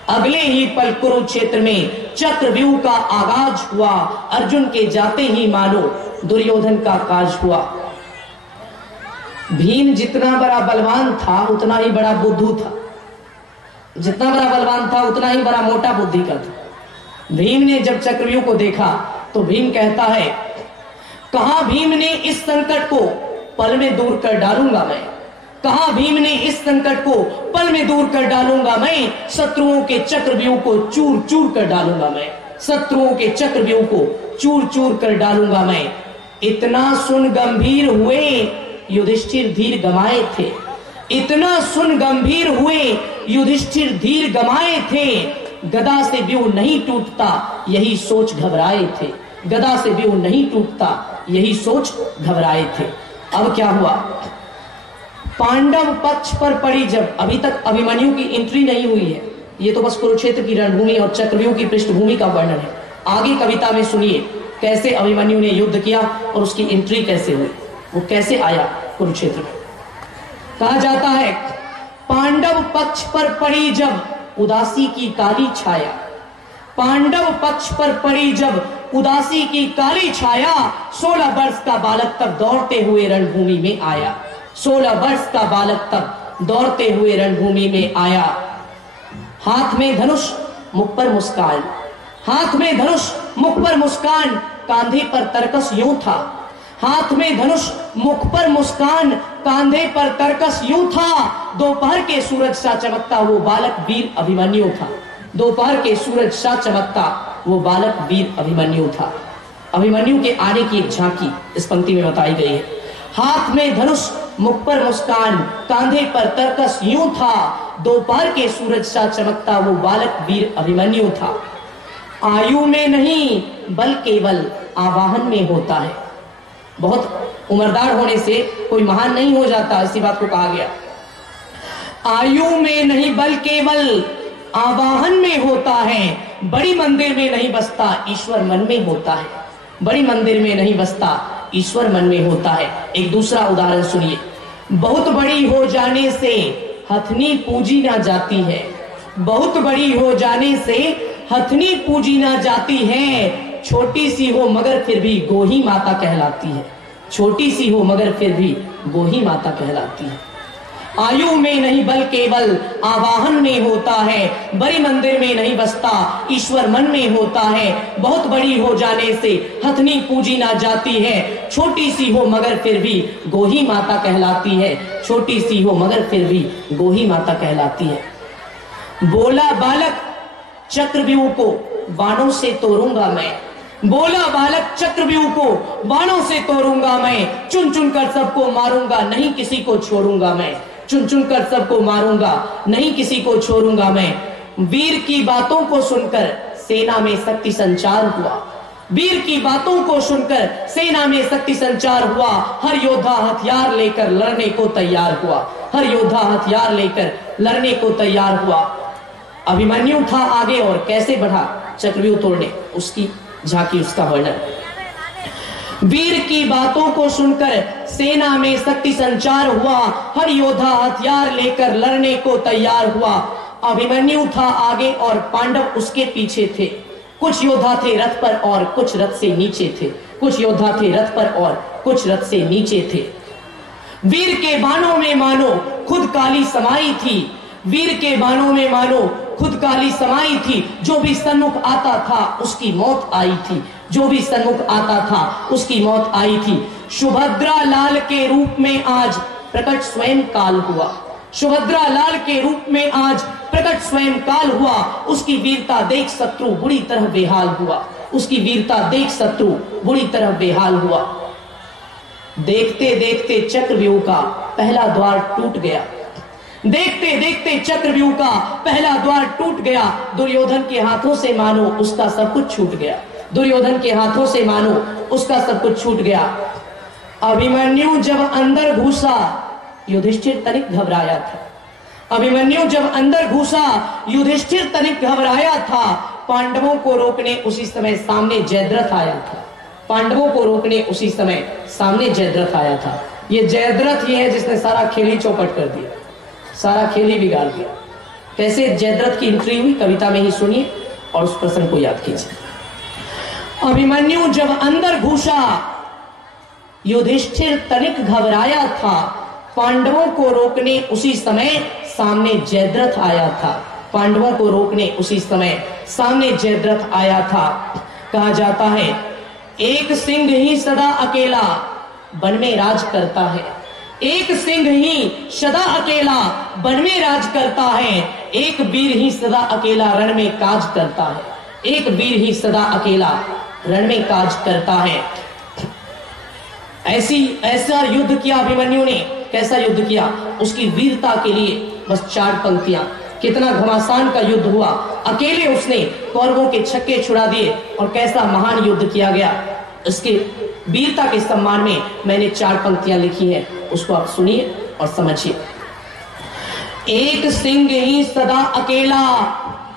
अगले ही पल कुरुक्षेत्र में चक्रव्यूह का आगाज हुआ, अर्जुन के जाते ही मानो दुर्योधन का काज हुआ। भीम जितना बड़ा बलवान था उतना ही बड़ा बुद्धू था, जितना बड़ा बलवान था उतना ही बड़ा मोटा बुद्धि का था। भीम ने जब चक्रव्यूह को देखा तो भीम कहता है, कहा भीम ने इस संकट को पल में दूर कर डालूंगा मैं, कहा भीम ने इस संकट को पल में दूर कर डालूंगा मैं, शत्रुओं के चक्रव्यूह को चूर चूर कर डालूंगा मैं, शत्रुओं के चक्रव्यूह को चूर चूर कर डालूंगा मैं। इतना सुन गंभीर हुए युधिष्ठिर धीर गमाए थे, इतना सुन गंभीर हुए युधिष्ठिर धीर गमाए थे। गदा से व्यूह नहीं टूटता यही सोच घबराए थे, गदा से व्यूह नहीं टूटता यही सोच घबराए थे। अब क्या हुआ, पांडव पक्ष पर पड़ी जब, अभी तक अभिमन्यु की एंट्री नहीं हुई है, ये तो बस कुरुक्षेत्र की रणभूमि और चक्रव्यूह की पृष्ठभूमि का वर्णन है। आगे कविता में सुनिए कैसे अभिमन्यु ने युद्ध किया और उसकी एंट्री कैसे हुई, वो कैसे आया कुरुक्षेत्र में। कहा जाता है, पांडव पक्ष पर पड़ी जब उदासी की काली छाया, पांडव पक्ष पर पड़ी जब उदासी की काली छाया। 16 वर्ष का बालक तब दौड़ते हुए रणभूमि में आया, 16 वर्ष का बालक तब दौड़ते हुए रणभूमि में आया। हाथ में धनुष, मुख पर मुस्कान, हाथ में धनुष, मुख पर मुस्कान, कांधे पर तरकस यूं था। हाथ में धनुष, मुख पर मुस्कान, कांधे पर तरकस यूं था। दोपहर के सूरज सा चमकता वो बालक वीर अभिमन्यु था। दोपहर के सूरज सा चमकता वो बालक वीर अभिमन्यु था। अभिमन्यु के आने की एक झांकी इस पंक्ति में बताई गई है। हाथ में धनुष, मुख पर मुस्कान, कांधे पर तरकस यूं था। दोपहर के सूरज सा चमकता वो बालक वीर अभिमन्यु था। आयु में नहीं बल केवल आवाहन में होता है। बहुत उम्रदार होने से कोई महान नहीं हो जाता, इसी बात को कहा गया। आयु में नहीं बल केवल आवाहन में होता है। बड़ी मंदिर में नहीं बसता ईश्वर मन में होता है। बड़ी मंदिर में नहीं बसता ईश्वर मन में होता है। एक दूसरा उदाहरण सुनिए। बहुत बड़ी हो जाने से हथनी पूजी ना जाती है। बहुत बड़ी हो जाने से हथनी पूजी ना जाती है। छोटी सी हो मगर फिर भी गोही माता कहलाती है। छोटी सी हो मगर फिर भी गोही माता कहलाती है। आयु में नहीं बल केवल आवाहन में होता है। बड़ी मंदिर में नहीं बसता ईश्वर मन में होता है। बहुत बड़ी हो जाने से हथनी पूजी ना जाती है। छोटी सी हो मगर फिर भी गोही माता कहलाती है। छोटी सी हो मगर फिर भी गोही माता कहलाती है। बोला बालक चक्रव्यूह को बाणों से तोड़ूंगा मैं। बोला बालक चक्रव्यूह को बाणों से तोड़ूंगा मैं। चुन चुन कर सबको मारूंगा नहीं किसी को छोड़ूंगा मैं। चुन चुन कर सबको मारूंगा नहीं किसी को छोड़ूंगा मैं। वीर की बातों को सुनकर सेना में शक्ति संचार हुआ। वीर की बातों को सुनकर सेना में शक्ति संचार हुआ। हर योद्धा हथियार लेकर लड़ने को तैयार हुआ। हर योद्धा हथियार लेकर लड़ने को तैयार हुआ। अभिमन्यु था आगे और कैसे बढ़ा चक्रव्यूह तोड़ने, उसकी झांकी, उसका वर्णन। वीर की बातों को सुनकर सेना में शक्ति संचार हुआ। हर योद्धा हथियार लेकर लड़ने को तैयार हुआ। अभिमन्यु था आगे और पांडव उसके पीछे थे। कुछ योद्धा थे रथ पर और कुछ रथ से नीचे थे। कुछ योद्धा थे रथ पर और कुछ रथ से नीचे थे। वीर के बाणों में मानो खुद काली समाई थी। वीर के बाणों में मानो खुद काली समाई थी। जो भी सन्मुख आता था उसकी मौत आई थी। जो भी सन्मुख आता था उसकी मौत आई थी। सुभद्रा लाल के रूप में आज प्रकट स्वयं काल हुआ। सुभद्रा लाल के रूप में आज प्रकट स्वयं काल हुआ। उसकी वीरता देख शत्रु बुरी तरह बेहाल हुआ। उसकी वीरता देख शत्रु बुरी तरह बेहाल हुआ। देखते देखते चक्रव्यूह का पहला द्वार टूट गया। देखते देखते चक्रव्यूह का पहला द्वार टूट गया। दुर्योधन के हाथों से मानो उसका सब कुछ छूट गया। दुर्योधन के हाथों से मानो उसका सब कुछ छूट गया। अभिमन्यु जब अंदर घुसा युधिष्ठिर तनिक घबराया था। अभिमन्यु जब अंदर घुसा युधिष्ठिर तनिक घबराया था। पांडवों को रोकने उसी समय सामने जयद्रथ आया था। पांडवों को रोकने उसी समय सामने जयद्रथ आया था। ये जयद्रथ ये है जिसने सारा खेल ही चौपट कर दिया, सारा खेल ही बिगाड़ दिया। कैसे जयद्रथ की एंट्री हुई कविता में ही सुनिए और उस प्रसंग को याद कीजिए। अभिमन्यु जब अंदर घुसा युधिष्ठिर तनिक घबराया था। पांडवों को रोकने उसी समय सामने जयद्रथ आया था। पांडवों को रोकने उसी समय सामने जयद्रथ आया था। कहा जाता है एक सिंह ही सदा अकेला वन में राज करता है। एक सिंह ही सदा अकेला वन में राज करता है। एक वीर ही सदा अकेला रण में काज करता है। एक वीर ही सदा अकेला रण में काज करता है। ऐसा युद्ध किया अभिमन्यु ने। कैसा युद्ध किया? उसकी वीरता के लिए बस 4 पंक्तियां। कितना घमासान का युद्ध हुआ। अकेले उसने कौरवों के छक्के छुड़ा दिए और कैसा महान युद्ध किया गया। उसके वीरता के सम्मान में मैंने 4 पंक्तियां लिखी हैं, उसको आप सुनिए और समझिए। एक सिंह ही सदा अकेला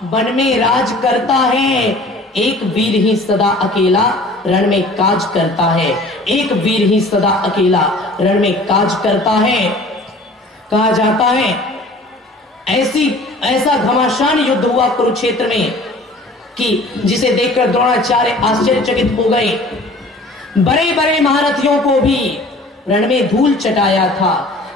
वन में राज करता है। एक वीर ही सदा अकेला रण में काज करता है। एक वीर ही सदा अकेला रण में काज करता है। कहा जाता है ऐसा घमासान युद्ध हुआ कुरुक्षेत्र में कि जिसे देखकर द्रोणाचार्य आश्चर्यचकित हो गए। बड़े बड़े महारथियों को भी रण में धूल चटाया था।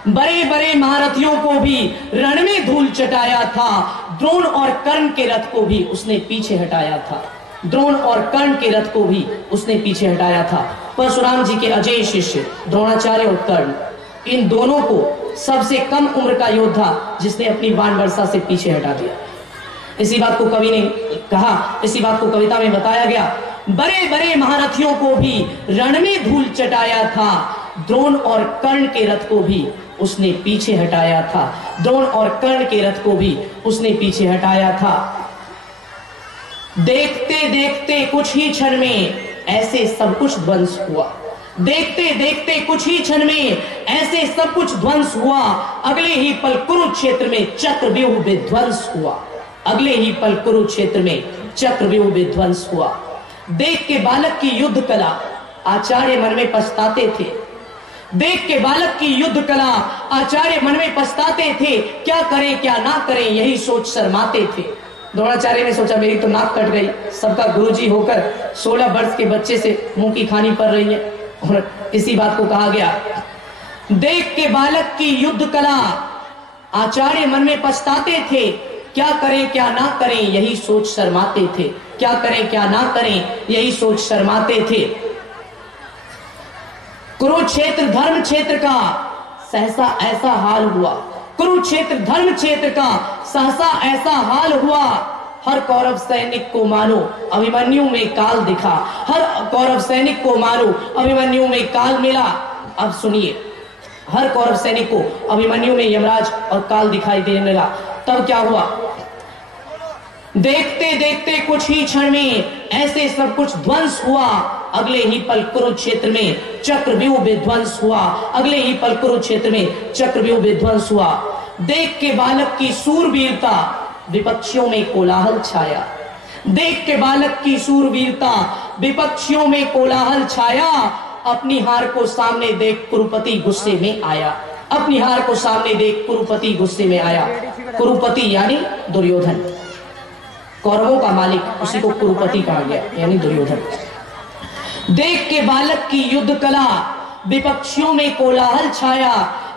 बड़े बड़े महारथियों को भी रण में धूल चटाया था, द्रोण और कर्ण के रथ को भी उसने पीछे हटाया था। द्रोण और कर्ण के रथ को भी उसने पीछे हटाया था। परशुराम जी के अजय शिष्य द्रोणाचार्य और कर्ण, इन दोनों को सबसे कम उम्र का योद्धा जिसने अपनी बाण वर्षा से पीछे हटा दिया। इसी बात को कवि ने कहा, इसी बात को कविता में बताया गया, बड़े बड़े महारथियों को भी रण में धूल चटाया था, द्रोण और कर्ण के रथ को भी उसने पीछे हटाया था। द्रोण और कर्ण के रथ को भी उसने पीछे हटाया था। देखते देखते कुछ ही क्षण में ऐसे सब कुछ ध्वंस हुआ। देखते देखते कुछ ही क्षण में ऐसे सब कुछ ध्वंस हुआ। अगले ही पल कुरुक्षेत्र में चक्रव्यूह विध्वंस हुआ। अगले ही पल कुरुक्षेत्र में चक्रव्यूह विध्वंस हुआ। देख के बालक की युद्ध कला आचार्य मन में पछताते थे। देख के बालक की युद्ध कला आचार्य मन में पछताते थे। क्या करें क्या ना करें यही सोच शर्माते थे। द्रोणाचार्य ने सोचा मेरी तो नाक कट गई, सबका गुरुजी होकर 16 वर्ष के बच्चे से मुंह की खानी पड़ रही है। और इसी बात को कहा गया, देख के बालक की युद्ध कला आचार्य मन में पछताते थे। क्या करें क्या ना करें यही सोच शर्माते थे। क्या करें क्या ना करें यही सोच शर्माते थे। कुरुक्षेत्र धर्म क्षेत्र का सहसा ऐसा हाल हुआ। कुरुक्षेत्र धर्म क्षेत्र का सहसा ऐसा हाल हुआ। हर कौरव सैनिक को मानो अभिमन्यु में काल दिखा। हर कौरव सैनिक को मानो अभिमन्यु में काल मिला। अब सुनिए, हर कौरव सैनिक को अभिमन्यु में यमराज और काल दिखाई देने लगा। तब क्या हुआ? देखते देखते कुछ ही क्षण में ऐसे सब कुछ ध्वंस हुआ। अगले ही पल कुरुक्षेत्र में चक्रव्यूह विध्वंस हुआ। अगले ही पल कुरुक्षेत्र में चक्रव्यूह विध्वंस हुआ। देख के बालक की सूरवीरता विपक्षियों में कोलाहल छाया। देख के बालक की सूरवीरता विपक्षियों में कोलाहल छाया। अपनी हार को सामने देख कुरुपति गुस्से में आया। अपनी हार को सामने देख कुरुपति गुस्से में आया। कुरुपति यानी दुर्योधन, कौरवों का मालिक, उसी को कुरुपति कहा गया, यानी दुर्योधन। देख के बालक की युद्ध कला विपक्षियों में कोलाहल छाया।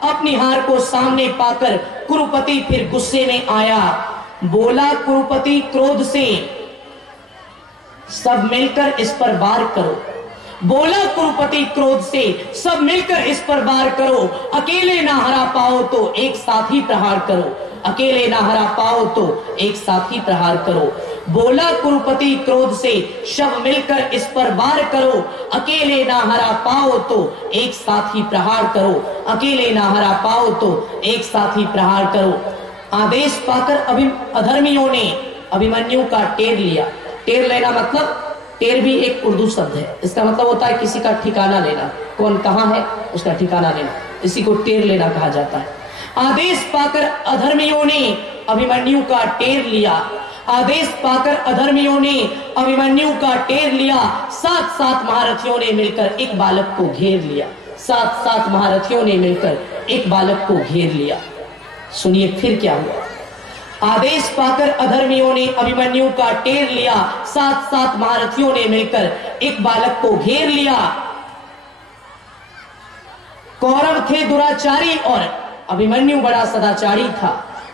अपनी हार को सामने पाकर कुरुपति फिर गुस्से में आया। बोला कुरुपति क्रोध से, सब मिलकर इस पर वार करो। बोला कुरुपति क्रोध से, सब मिलकर इस पर वार करो। अकेले ना हरा पाओ तो एक साथ ही प्रहार करो। अकेले ना हरा पाओ तो एक साथ ही प्रहार करो। बोला कुरुपति क्रोध से, सब मिलकर इस पर वार करो। अकेले ना हरा पाओ तो एक साथ ही प्रहार करो। अकेले ना हरा पाओ तो एक साथ ही प्रहार करो। आदेश पाकर अधर्मियों ने अभिमन्यु का टेर लिया। टेर लेना मतलब, टेर भी एक उर्दू शब्द है, इसका मतलब होता है किसी का ठिकाना लेना। कौन कहाँ है उसका ठिकाना लेना, इसी को टेर लेना कहा जाता है। आदेश पाकर अधर्मियों ने अभिमन्यु का टेर लिया। आदेश पाकर अधर्मियों ने अभिमन्यु का टेर लिया। 7 महारथियों ने मिलकर एक बालक को घेर लिया। 7 महारथियों ने मिलकर एक बालक को घेर लिया। सुनिए फिर क्या हुआ। आदेश पाकर अधर्मियों ने अभिमन्यु का टेर लिया। 7 महारथियों ने मिलकर एक बालक को घेर लिया। कौरव थे दुराचारी और अभिमन्यु बड़ा सदाचारी था।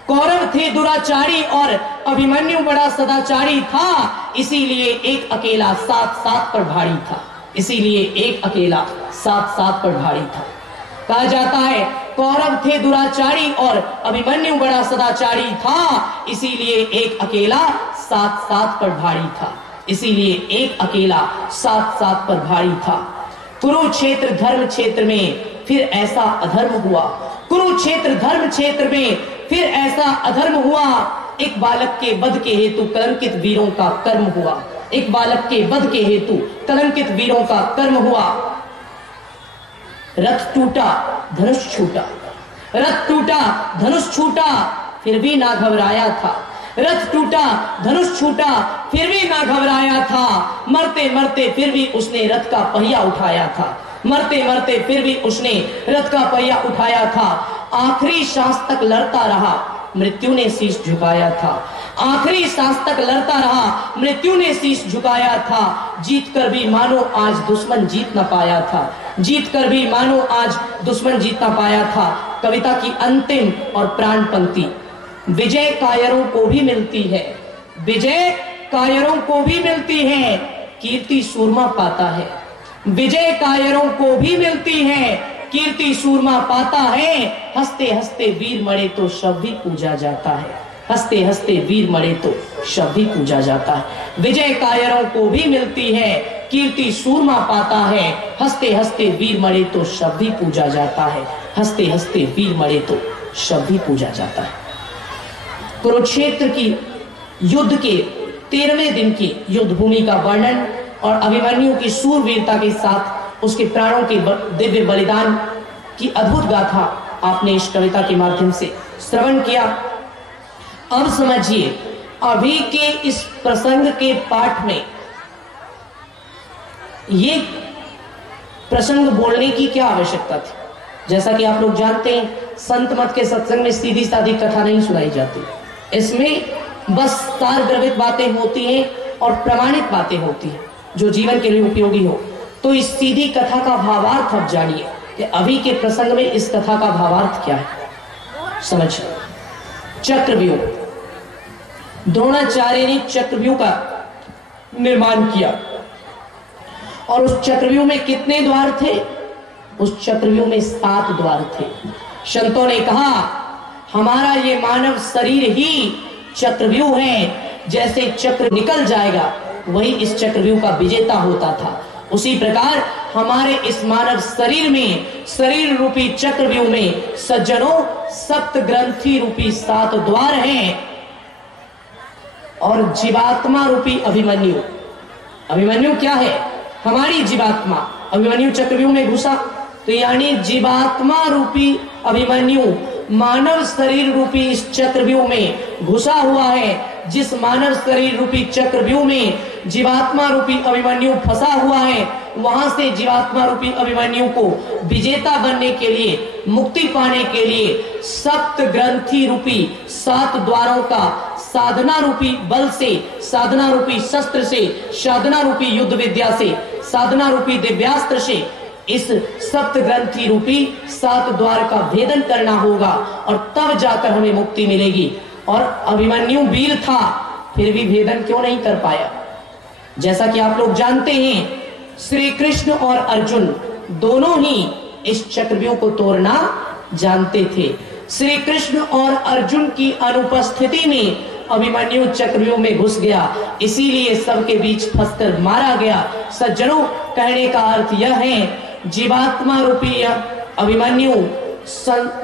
कौरव थे दुराचारी और अभिमन्यु बड़ा सदाचारी था। इसीलिए एक अकेला 7 पर भारी था। इसीलिए एक अकेला 7 पर भारी था। कहा जाता है कौरव थे दुराचारी और अभिमन्यु बड़ा सदाचारी था। इसीलिए एक अकेला 7 पर भारी था। इसीलिए एक अकेला 7 पर भारी था। कुरुक्षेत्र धर्म क्षेत्र में फिर ऐसा अधर्म हुआ। कुरुक्षेत्र धर्म क्षेत्र में फिर ऐसा अधर्म हुआ। एक बालक के वध के हेतु कलंकित वीरों का कर्म हुआ। एक बालक के वध के हेतु कलंकित वीरों का कर्म हुआ। रथ टूटा धनुष छूटा। रथ टूटा धनुष छूटा फिर भी ना घबराया था। रथ टूटा धनुष छूटा फिर भी ना घबराया था। मरते मरते फिर भी उसने रथ का पहिया उठाया था। मरते मरते फिर भी उसने रथ का पहिया उठाया था। आखिरी सांस तक लड़ता रहा, मृत्यु ने शीश झुकाया था। आखिरी सांस तक लड़ता रहा, मृत्यु ने शीश झुकाया था। जीत कर भी मानो आज दुश्मन जीत न पाया था। जीत कर भी मानो आज दुश्मन जीत न पाया था। कविता की अंतिम और प्राण पंक्ति। विजय कायरों को भी मिलती है, विजय कायरों को भी मिलती है, कीर्ति सूरमा पाता है। विजय कायरों को भी मिलती है, कीर्ति सूरमा पाता है। हंसते हंसते वीर मरे तो शव भी पूजा जाता है, हंसते हंसते वीर मरे तो शव भी पूजा जाता है। विजय कायरों को भी मिलती है, कीर्ति सूरमा पाता है। हंसते हंसते वीर मरे तो शव भी पूजा जाता है, हंसते हंसते वीर मरे तो शव भी पूजा जाता है। कुरुक्षेत्र की युद्ध के 13वें दिन की युद्ध भूमि का वर्णन और अभिमन्यु की सूरवीरता के साथ उसके प्राणों के दिव्य बलिदान की अद्भुत गाथा आपने इस कविता के माध्यम से श्रवण किया। अब समझिए, अभी के इस प्रसंग के पाठ में ये प्रसंग बोलने की क्या आवश्यकता थी? जैसा कि आप लोग जानते हैं, संत मत के सत्संग में सीधी सादी कथा नहीं सुनाई जाती। इसमें बस सार द्रवित बातें होती हैं और प्रमाणित बातें होती हैं जो जीवन के लिए उपयोगी हो। तो इस सीधी कथा का भावार्थ अब जानिए कि अभी के प्रसंग में इस कथा का भावार्थ क्या है। समझिए, चक्रव्यूह। द्रोणाचार्य ने चक्रव्यूह का निर्माण किया और उस चक्रव्यूह में कितने द्वार थे? उस चक्रव्यूह में 7 द्वार थे। संतों ने कहा, हमारा ये मानव शरीर ही चक्रव्यूह है। जैसे चक्र निकल जाएगा वही इस चक्रव्यूह का विजेता होता था, उसी प्रकार हमारे इस मानव शरीर में, शरीर रूपी चक्रव्यूह में सज्जनों 7 ग्रंथि रूपी 7 द्वार हैं। और जीवात्मा रूपी अभिमन्यु, अभिमन्यु क्या है? हमारी जीवात्मा। अभिमन्यु चक्रव्यूह में घुसा तो यानी जीवात्मा रूपी अभिमन्यु मानव शरीर रूपी इस चक्रव्यूह में घुसा हुआ है। जिस मानव शरीर रूपी चक्रव्यूह में जीवात्मा रूपी अभिमन्यु फंसा हुआ है, वहां से जीवात्मा रूपी अभिमन्यु को विजेता बनने के लिए, मुक्ति पाने के लिए 7 ग्रंथि रूपी 7 द्वारों का साधना रूपी बल से, साधना रूपी शस्त्र से, साधना रूपी युद्ध विद्या से, साधना रूपी दिव्यास्त्र से इस 7 ग्रंथि रूपी 7 द्वार का भेदन करना होगा और तब जाकर हमें मुक्ति मिलेगी। और अभिमन्यु वीर था, फिर भी भेदन क्यों नहीं कर पाया? जैसा कि आप लोग जानते हैं, श्री कृष्ण और अर्जुन दोनों ही इस चक्रव्यूह को तोड़ना जानते थे। श्री कृष्ण और अर्जुन की अनुपस्थिति में अभिमन्यु चक्रव्यूह में घुस गया, इसीलिए सबके बीच फंसकर मारा गया। सज्जनों, कहने का अर्थ यह है, जीवात्मा रूपी अभिमन्यु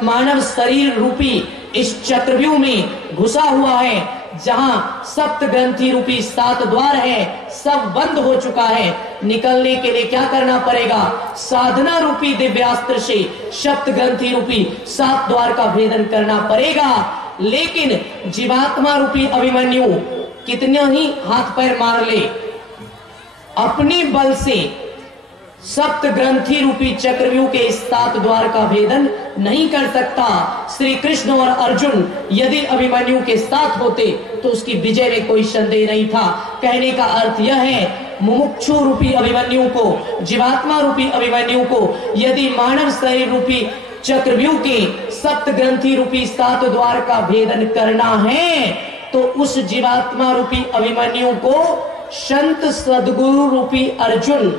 मानव शरीर रूपी इस चक्रव्यूह में घुसा हुआ है, जहां 7 ग्रंथि रूपी 7 द्वार है, सब बंद हो चुका है। निकलने के लिए क्या करना पड़ेगा? साधना रूपी दिव्यास्त्र से 7 ग्रंथि रूपी 7 द्वार का भेदन करना पड़ेगा। लेकिन जीवात्मा रूपी अभिमन्यु कितने ही हाथ पैर मार ले, अपने बल से 7 ग्रंथि रूपी चक्रव्यूह के इस 7 द्वार का भेदन नहीं कर सकता। श्री कृष्ण और अर्जुन यदि अभिमन्यु के साथ होते तो उसकी विजय में कोई संदेह नहीं था। कहने का अर्थ यह है, मुमुक्षु रूपी अभिमन्यु को, जीवात्मा रूपी अभिमन्यु को यदि मानव शरीर रूपी चक्रव्यूह के 7 ग्रंथि रूपी 7 द्वार का भेदन करना है, तो उस जीवात्मा रूपी अभिमन्यु को संत सद्गुरु रूपी अर्जुन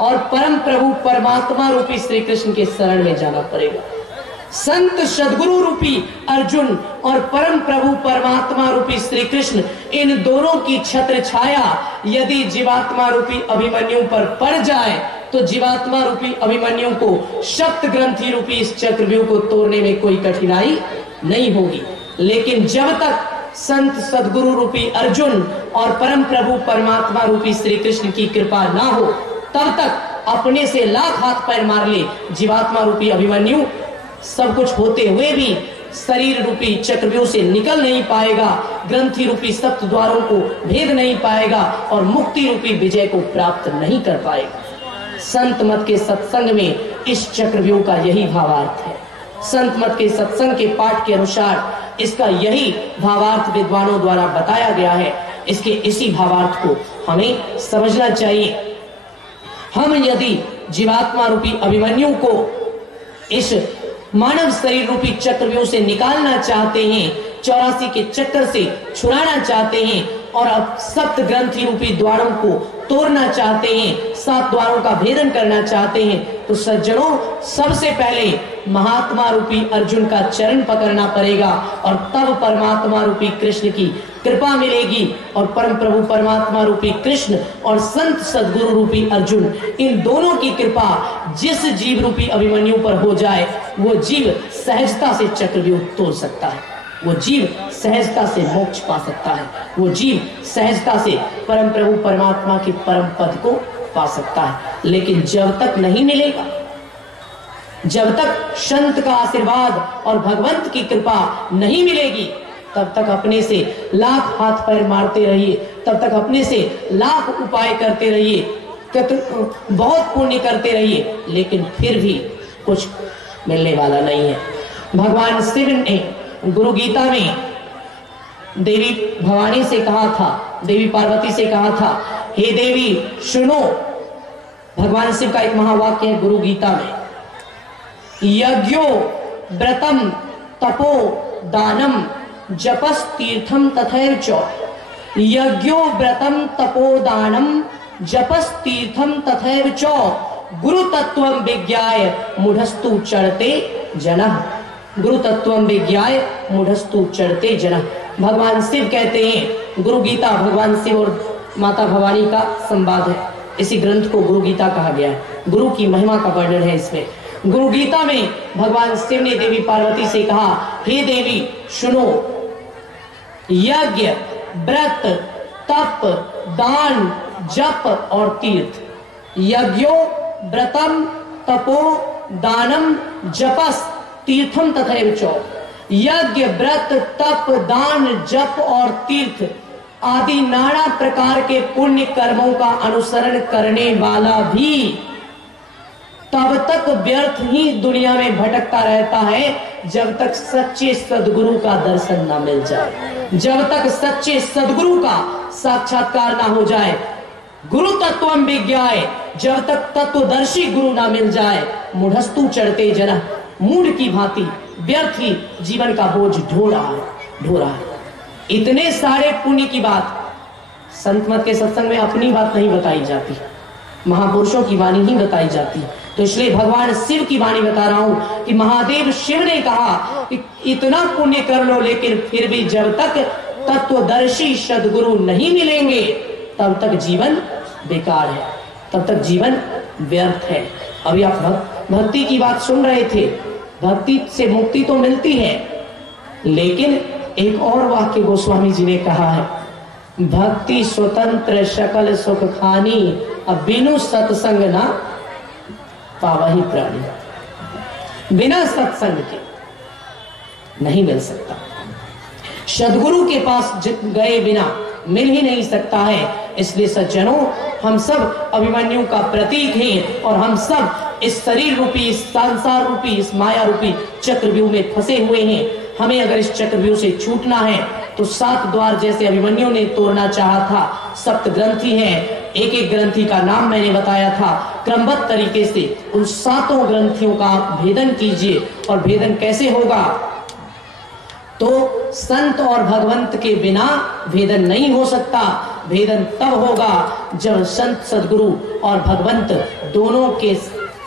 और परम प्रभु परमात्मा रूपी श्री कृष्ण के शरण में जाना पड़ेगा। संत सद्गुरु रूपी अर्जुन और परम प्रभु परमात्मा रूपी श्री कृष्ण, इन दोनों की छत्र छाया यदि जीवात्मा रूपी अभिमन्यु पर पड़ जाए तो जीवात्मा रूपी अभिमन्यु को 7 ग्रंथि रूपी इस चक्रव्यूह को तोड़ने में कोई कठिनाई नहीं होगी। लेकिन जब तक संत सद्गुरु रूपी अर्जुन और परम प्रभु परमात्मा रूपी श्री कृष्ण की कृपा ना हो, तब तक अपने से लाख हाथ पैर मार ले जीवात्मा रूपी अभिमन्यु सब कुछ होते हुए भी शरीर रूपी चक्रव्यूह से निकल नहीं पाएगा, ग्रंथि रूपी 7 द्वारों को भेद नहीं पाएगा और मुक्ति रूपी विजय को प्राप्त नहीं कर पाएगा। संत मत के सत्संग में इस चक्रव्यूह का यही भावार्थ है। संत मत के सत्संग के पाठ के अनुसार इसका यही भावार्थ विद्वानों द्वारा बताया गया है। इसके इसी भावार्थ को हमें समझना चाहिए। हम यदि जीवात्मा रूपी अभिमन्यु को इस मानव शरीर रूपी चक्रव्यूह से निकालना चाहते हैं, 84 के चक्कर से छुड़ाना चाहते हैं और अब सप्त ग्रंथि रूपी द्वारों को तोड़ना चाहते हैं, 7 द्वारों का भेदन करना चाहते हैं, तो सज्जनों सबसे पहले महात्मा रूपी अर्जुन का चरण पकड़ना पड़ेगा और तब परमात्मा रूपी कृष्ण की कृपा मिलेगी। और परम प्रभु परमात्मा रूपी कृष्ण और संत सद्गुरु रूपी अर्जुन, इन दोनों की कृपा जिस जीव रूपी अभिमन्यु पर हो जाए, वो जीव सहजता से चक्रव्यूह तोड़ सकता है, वो जीव सहजता से मोक्ष पा सकता है, वो जीव सहजता से परम प्रभु परमात्मा की परम पद को पा सकता है। लेकिन जब तक नहीं मिलेगा, जब तक संत का आशीर्वाद और भगवंत की कृपा नहीं मिलेगी, तब तक अपने से लाख हाथ पैर मारते रहिए, तब तक अपने से लाख उपाय करते रहिए, बहुत पुण्य करते रहिए, लेकिन फिर भी कुछ मिलने वाला नहीं है। भगवान शिव ने गुरु गीता में देवी भवानी से कहा था, देवी पार्वती से कहा था, हे देवी सुनो। भगवान शिव का एक महावाक्य है गुरु गीता में, यज्ञो व्रतम तपो दानम जपस तीर्थम तथैर्च। यज्ञो व्रतम तपो दानम जपस तीर्थम तथैर्च गुरु तत्वं विज्ञाय मूढ़स्तु चढ़ते जनः। गुरु तत्वं विज्ञाय मूढ़स्तु चढ़ते जनः। भगवान शिव कहते हैं, गुरु गीता भगवान शिव और माता भवानी का संवाद है, इसी ग्रंथ को गुरु गीता कहा गया है। गुरु की महिमा का वर्णन है इसमें। गुरु गीता में भगवान शिव ने देवी पार्वती से कहा, हे देवी सुनो, यज्ञ व्रत तप दान जप और तीर्थ, यज्ञो व्रतम तपो दानम जपस तीर्थम तथैर्च। यज्ञ व्रत तप दान जप और तीर्थ आदि नाना प्रकार के पुण्य कर्मों का अनुसरण करने वाला भी तब तक व्यर्थ ही दुनिया में भटकता रहता है जब तक सच्चे सदगुरु का दर्शन ना मिल जाए, जब तक सच्चे सदगुरु का साक्षात्कार ना हो जाए। गुरु तत्वं विज्ञाय, जब तक तत्वदर्शी गुरु ना मिल जाए, मूढ़स्तु चढ़ते जनः, मूढ़ की भांति व्यर्थ ही जीवन का बोझ ढो रहा है। इतने सारे पुण्य की बात संत मत के सत्संग में अपनी बात नहीं बताई जाती, महापुरुषों की वाणी ही बताई जाती। तो इसलिए भगवान शिव की वाणी बता रहा हूं कि महादेव शिव ने कहा कि इतना पुण्य कर लो, लेकिन फिर भी जब तक तत्वदर्शी सद्गुरु नहीं मिलेंगे तब तक जीवन बेकार है, तब तक जीवन व्यर्थ है। अभी आप भक्ति की बात सुन रहे थे, भक्ति से मुक्ति तो मिलती है, लेकिन एक और वाक्य गोस्वामी जी ने कहा है, भक्ति स्वतंत्र सकल सुख खानी, अब बिनु सत्संग ना पावही प्राणी। बिना सत्संग के नहीं मिल सकता, सदगुरु के पास गए बिना मिल ही नहीं सकता है। इसलिए सज्जनों, हम सब अभिमन्यु का प्रतीक हैं और हम सब इस शरीर रूपी, इस संसार रूपी, इस माया रूपी चक्रव्यूह में फंसे हुए हैं। हमें अगर इस चक्रव्यूह से छूटना है तो 7 द्वार जैसे अभिमन्यु ने तोड़ना चाहा था, सप्त ग्रंथि है, एक एक ग्रंथि का नाम मैंने बताया था, क्रमबद्ध तरीके से उन 7 ग्रंथियों का भेदन कीजिए। और भेदन कैसे होगा? तो संत और भगवंत के बिना भेदन नहीं हो सकता। भेदन तब होगा जब संत सद्गुरु और भगवंत दोनों के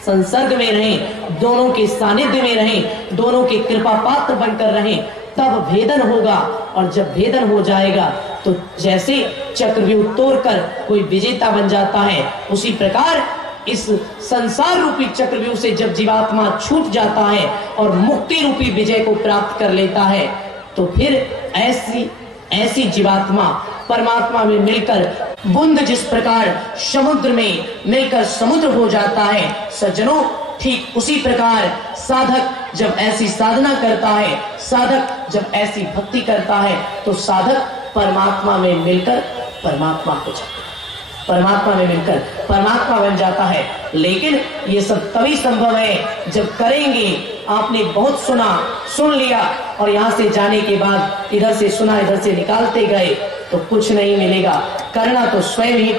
संसर्ग में रहें, दोनों के सानिध्य में रहें, दोनों के कृपा पात्र बनकर रहें, तब भेदन होगा। और जब भेदन हो जाएगा तो जैसे चक्रव्यूह तोड़कर कोई विजेता बन जाता है, उसी प्रकार इस संसार रूपी चक्रव्यूह से जब जीवात्मा छूट जाता है और मुक्ति रूपी विजय को प्राप्त कर लेता है, तो फिर ऐसी जीवात्मा परमात्मा में मिलकर बूंद जिस प्रकार समुद्र में मिलकर समुद्र हो जाता है, सज्जनों ठीक उसी प्रकार साधक जब ऐसी साधना करता है, साधक जब ऐसी भक्ति करता है, तो साधक परमात्मा में मिलकर परमात्मा हो जाता है, परमात्मा में मिलकर परमात्मा बन जाता है। लेकिन ये सब तभी संभव है जब करेंगे। आपने बहुत सुना, सुन लिया और यहाँ से जाने के बाद इधर से सुना, इधर से निकालते गए तो कुछ नहीं मिलेगा। करना तो स्वयं ही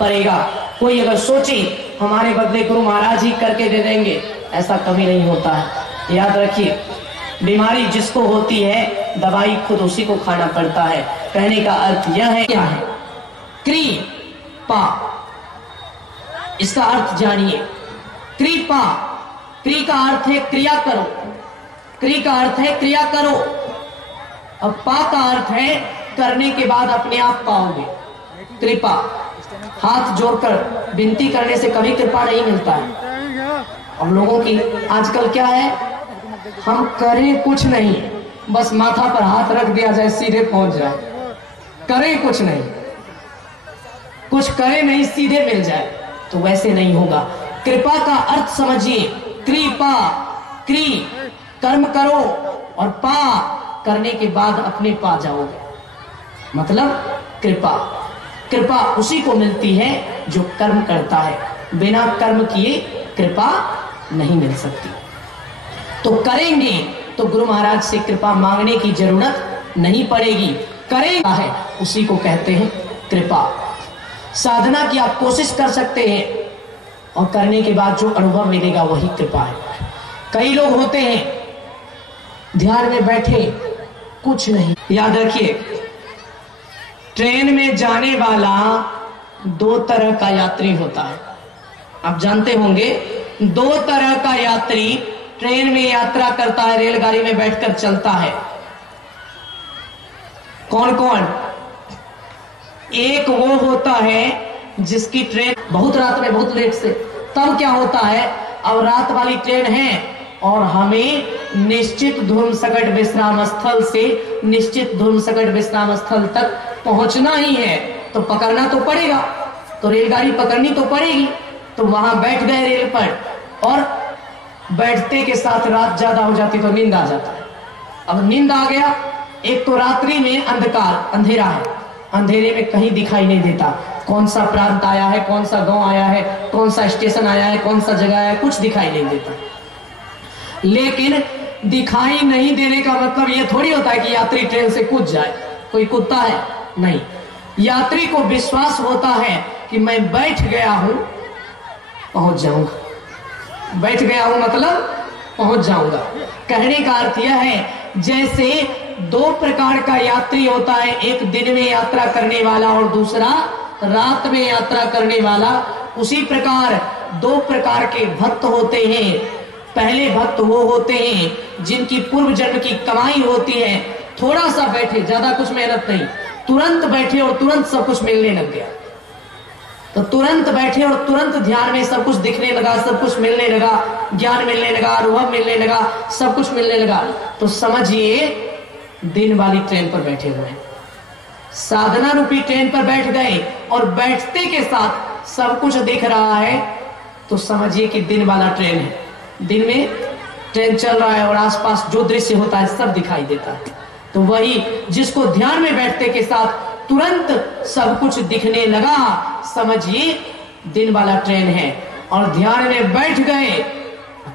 पड़ेगा। कोई अगर सोचे हमारे बदले गुरु महाराज ही करके दे देंगे, ऐसा कभी नहीं होता है। याद रखिए, बीमारी जिसको होती है दवाई खुद उसी को खाना पड़ता है। कहने का अर्थ यह है, क्या है? कृपा, इसका अर्थ जानिए। कृपा, क्री का अर्थ है क्रिया करो, क्री का अर्थ है क्रिया करो, और पा का अर्थ है करने के बाद अपने आप पाओगे। कृपा, हाथ जोड़कर विनती करने से कभी कृपा नहीं मिलता है। और लोगों की आजकल क्या है, हम करें कुछ नहीं, बस माथा पर हाथ रख दिया जाए सीधे पहुंच जाए, करें कुछ नहीं, कुछ करें नहीं सीधे मिल जाए, तो वैसे नहीं होगा। कृपा का अर्थ समझिए, कृपा, क्री कर्म करो और पा करने के बाद अपने पा जाओगे, मतलब कृपा। कृपा उसी को मिलती है जो कर्म करता है, बिना कर्म किए कृपा नहीं मिल सकती। तो करेंगे तो गुरु महाराज से कृपा मांगने की जरूरत नहीं पड़ेगी, करेगा है उसी को कहते हैं कृपा। साधना की आप कोशिश कर सकते हैं और करने के बाद जो अनुभव मिलेगा वही कृपा है। कई लोग होते हैं ध्यान में बैठे कुछ नहीं। याद रखिए, ट्रेन में जाने वाला दो तरह का यात्री होता है, आप जानते होंगे। दो तरह का यात्री ट्रेन में यात्रा करता है, रेलगाड़ी में बैठकर चलता है। कौन कौन? एक वो होता है जिसकी ट्रेन बहुत रात में बहुत लेट से, तब क्या होता है, अब रात वाली ट्रेन है और हमें निश्चित धूम सकट विश्राम स्थल से निश्चित धूम सकट विश्राम स्थल तक पहुंचना ही है, तो पकड़ना तो पड़ेगा, तो रेलगाड़ी पकड़नी तो पड़ेगी। तो वहां बैठ गए रेल पर, और बैठते के साथ रात ज्यादा हो जाती तो नींद आ जाता है। अब नींद आ गया, एक तो रात्रि में अंधकार, अंधेरा है, अंधेरे में कहीं दिखाई नहीं देता, कौन सा प्रांत आया है, कौन सा गांव आया है, कौन सा स्टेशन आया है, कौन सा जगह है, कुछ दिखाई नहीं देता। लेकिन दिखाई नहीं देने का मतलब यह थोड़ी होता है कि यात्री ट्रेन से कूद जाए, कोई कूदता है नहीं। यात्री को विश्वास होता है कि मैं बैठ गया हूं, पहुंच जाऊंगा, बैठ गया हूं मतलब पहुंच जाऊंगा। कहने का अर्थ यह है, जैसे दो प्रकार का यात्री होता है, एक दिन में यात्रा करने वाला और दूसरा रात में यात्रा करने वाला, उसी प्रकार दो प्रकार के भक्त होते हैं। पहले भक्त वो होते हैं जिनकी पूर्व जन्म की कमाई होती है, थोड़ा सा बैठे, ज्यादा कुछ मेहनत नहीं, तुरंत बैठे और तुरंत सब कुछ मिलने लग गया, तो तुरंत बैठे और तुरंत ध्यान में सब कुछ दिखने लगा, सब कुछ मिलने लगा, ज्ञान मिलने लगा, अनुभव मिलने लगा, सब कुछ मिलने लगा, तो समझिए दिन वाली ट्रेन पर बैठे हुए हैं। साधना रूपी ट्रेन पर बैठ गए और बैठते के साथ सब कुछ दिख रहा है, तो समझिए कि दिन वाला ट्रेन है। दिन में ट्रेन चल रहा है और आसपास जो दृश्य होता है सब दिखाई देता है, तो वही जिसको ध्यान में बैठते के साथ तुरंत सब कुछ दिखने लगा, समझिए दिन वाला ट्रेन है। और ध्यान में बैठ गए,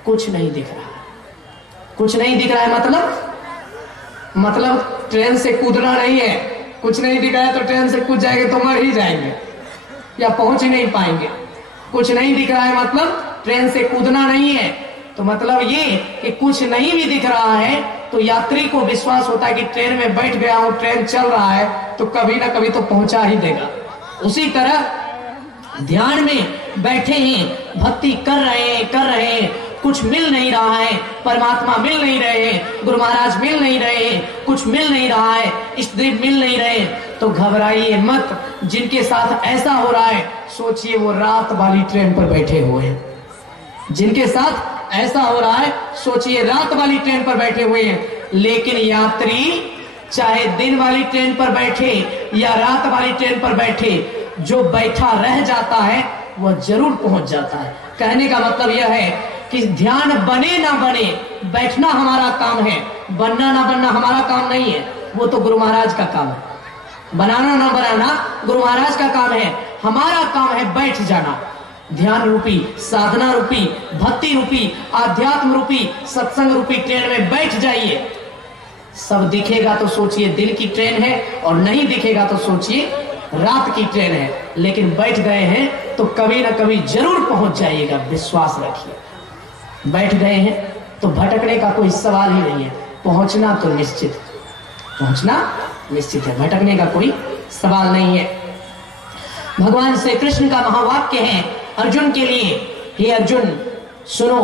कुछ नहीं दिख रहा है, कुछ नहीं दिख रहा है, मतलब ट्रेन से कूदना नहीं है, कुछ नहीं दिख रहा है तो ट्रेन से कूद जाएंगे तो मर ही जाएंगे या पहुंच ही नहीं पाएंगे। कुछ नहीं दिख रहा है मतलब ट्रेन से कूदना नहीं है, तो मतलब ये कि कुछ नहीं भी दिख रहा है तो यात्री को विश्वास होता है कि ट्रेन में बैठ गया हूं, ट्रेन चल रहा है तो कभी ना कभी तो पहुंचा ही देगा। उसी तरह ध्यान में बैठे हैं, भक्ति कर रहे हैं, कुछ मिल नहीं रहा है, परमात्मा मिल नहीं रहे हैं, गुरु महाराज मिल नहीं रहे हैं, कुछ मिल नहीं रहा है, इष्ट देव मिल नहीं रहे, तो घबराइए मत। जिनके साथ ऐसा हो रहा है सोचिए वो रात वाली ट्रेन पर बैठे हुए हैं। जिनके साथ ऐसा हो रहा है सोचिए रात वाली ट्रेन पर बैठे हुए हैं। लेकिन यात्री चाहे दिन वाली ट्रेन पर बैठे या रात वाली ट्रेन पर बैठे, जो बैठा रह जाता है वह जरूर पहुंच जाता है। कहने का मतलब यह है कि ध्यान बने ना बने, बैठना हमारा काम है, बनना ना बनना हमारा काम नहीं है, वो तो गुरु महाराज का काम है। बनाना ना बनाना गुरु महाराज का काम है, हमारा काम है बैठ जाना। ध्यान रूपी, साधना रूपी, भक्ति रूपी, आध्यात्म रूपी, सत्संग रूपी ट्रेन में बैठ जाइए। सब दिखेगा तो सोचिए दिन की ट्रेन है, और नहीं दिखेगा तो सोचिए रात की ट्रेन है। लेकिन बैठ गए हैं तो कभी ना कभी जरूर पहुंच जाइएगा, विश्वास रखिए। बैठ गए हैं तो भटकने का कोई सवाल ही नहीं है, पहुंचना तो निश्चित है, पहुंचना निश्चित है, भटकने का कोई सवाल नहीं है। भगवान श्री कृष्ण का महावाक्य है अर्जुन के लिए, हे अर्जुन सुनो,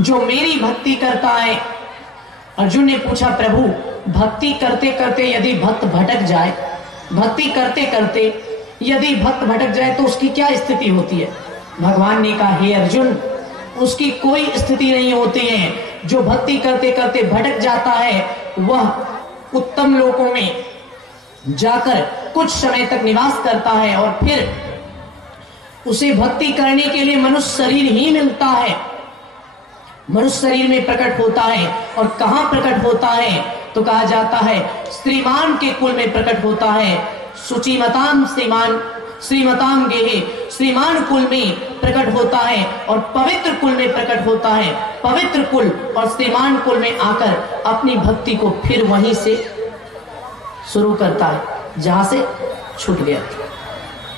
जो मेरी भक्ति करता है। अर्जुन ने पूछा प्रभु भक्ति करते करते यदि भक्त भटक जाए, भक्ति करते करते यदि भक्त भटक जाए तो उसकी क्या स्थिति होती है? भगवान ने कहा हे अर्जुन उसकी कोई स्थिति नहीं होती है। जो भक्ति करते करते भटक जाता है वह उत्तम लोकों में जाकर कुछ समय तक निवास करता है और फिर उसे भक्ति करने के लिए मनुष्य शरीर ही मिलता है, मनुष्य शरीर में प्रकट होता है। और कहां प्रकट होता है तो कहा जाता है श्रीमान के कुल में प्रकट होता है। सुचिमताम श्रीमताम गेहे, श्रीमान कुल में प्रकट होता है और पवित्र कुल में प्रकट होता है। पवित्र कुल और श्रीमान कुल में आकर अपनी भक्ति को फिर वहीं से शुरू करता है जहां से छूट गया।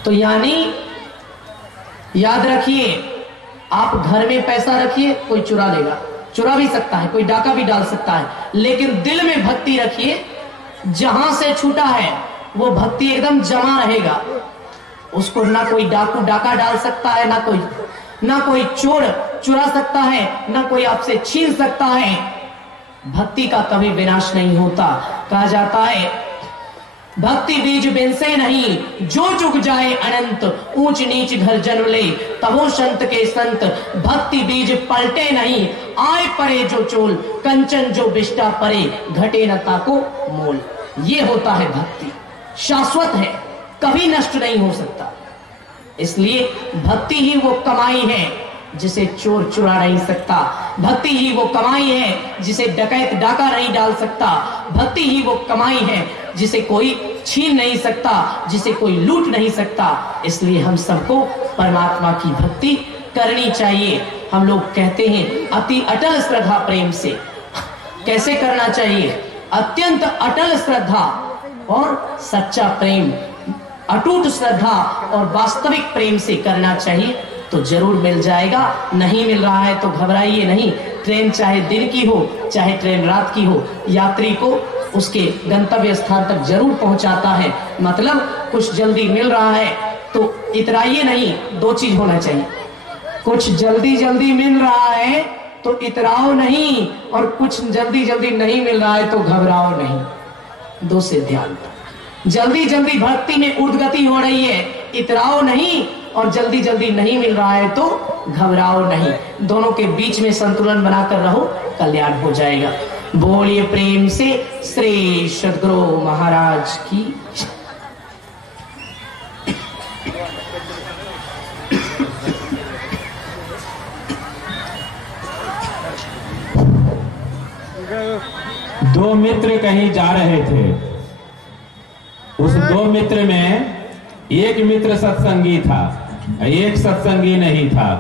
तो यानी याद रखिए, आप घर में पैसा रखिए, कोई चुरा लेगा, चुरा भी सकता है, कोई डाका भी डाल सकता है, लेकिन दिल में भक्ति रखिए, जहां से छूटा है वो भक्ति एकदम जमा रहेगा। उसको ना कोई डाकू डाका डाल सकता है, ना कोई चोर चुरा सकता है, ना कोई आपसे छीन सकता है। भक्ति का कभी विनाश नहीं होता। कहा जाता है भक्ति बीज बिनसे नहीं, जो जुग जाए अनंत, ऊंच नीच घर जन्म ले तबो संत के संत। भक्ति बीज पलटे नहीं, आए परे जो चोल, कंचन जो बिष्टा परे, घटे न ताको मोल। ये होता है भक्ति, शाश्वत है, कभी नष्ट नहीं हो सकता। इसलिए भक्ति ही वो कमाई है जिसे चोर चुरा नहीं सकता, भक्ति ही वो कमाई है जिसे डकैत डाका नहीं डाल सकता, भक्ति ही वो कमाई है जिसे कोई छीन नहीं सकता, जिसे कोई लूट नहीं सकता। इसलिए हम सबको परमात्मा की भक्ति करनी चाहिए। हम लोग कहते हैं अति अटल श्रद्धा प्रेम से। कैसे करना चाहिए? अत्यंत अटल श्रद्धा और सच्चा प्रेम, अटूट श्रद्धा और वास्तविक प्रेम से करना चाहिए तो जरूर मिल जाएगा। नहीं मिल रहा है तो घबराइए नहीं। ट्रेन चाहे दिन की हो चाहे ट्रेन रात की हो, यात्री को उसके गंतव्य स्थान तक जरूर पहुंचाता है। मतलब कुछ जल्दी मिल रहा है तो इतराइए नहीं, दो चीज होना चाहिए। कुछ जल्दी जल्दी मिल रहा है तो इतराओ नहीं, और कुछ जल्दी जल्दी नहीं मिल रहा है तो घबराओ नहीं। दो से ध्यान। जल्दी जल्दी भक्ति में उद्गति हो रही है, इतराओ नहीं, और जल्दी जल्दी नहीं मिल रहा है तो घबराओ नहीं। दोनों के बीच में संतुलन बनाकर रहो, कल्याण हो जाएगा। बोलिए प्रेम से श्री सद्गुरु महाराज की। दो मित्र कहीं जा रहे थे। उस दो मित्र में एक मित्र सत्संगी था, एक सत्संगी नहीं था।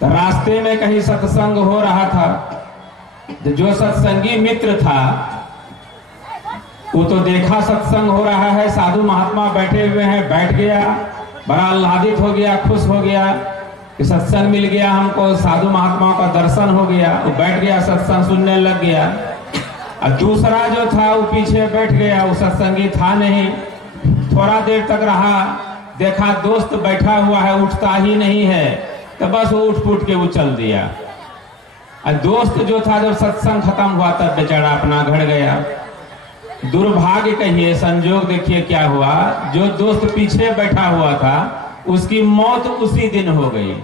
तो रास्ते में कहीं सत्संग हो रहा था, तो जो सत्संगी मित्र था वो तो देखा सत्संग हो रहा है, साधु महात्मा बैठे हुए हैं, बैठ गया, बड़ा आह्लादित हो गया, खुश हो गया कि सत्संग मिल गया हमको, साधु महात्माओं का दर्शन हो गया। वो बैठ गया, सत्संग सुनने लग गया। और दूसरा जो था वो पीछे बैठ गया, वो सत्संगी था नहीं। थोड़ा देर तक रहा, देखा दोस्त बैठा हुआ है, उठता ही नहीं है, तो बस वो उठ फूट के वो चल दिया। और दोस्त जो था जब सत्संग खत्म हुआ तब बेचारा अपना घर गया। दुर्भाग्य कहिए, संजोग देखिए क्या हुआ, जो दोस्त पीछे बैठा हुआ था उसकी मौत उसी दिन हो गई।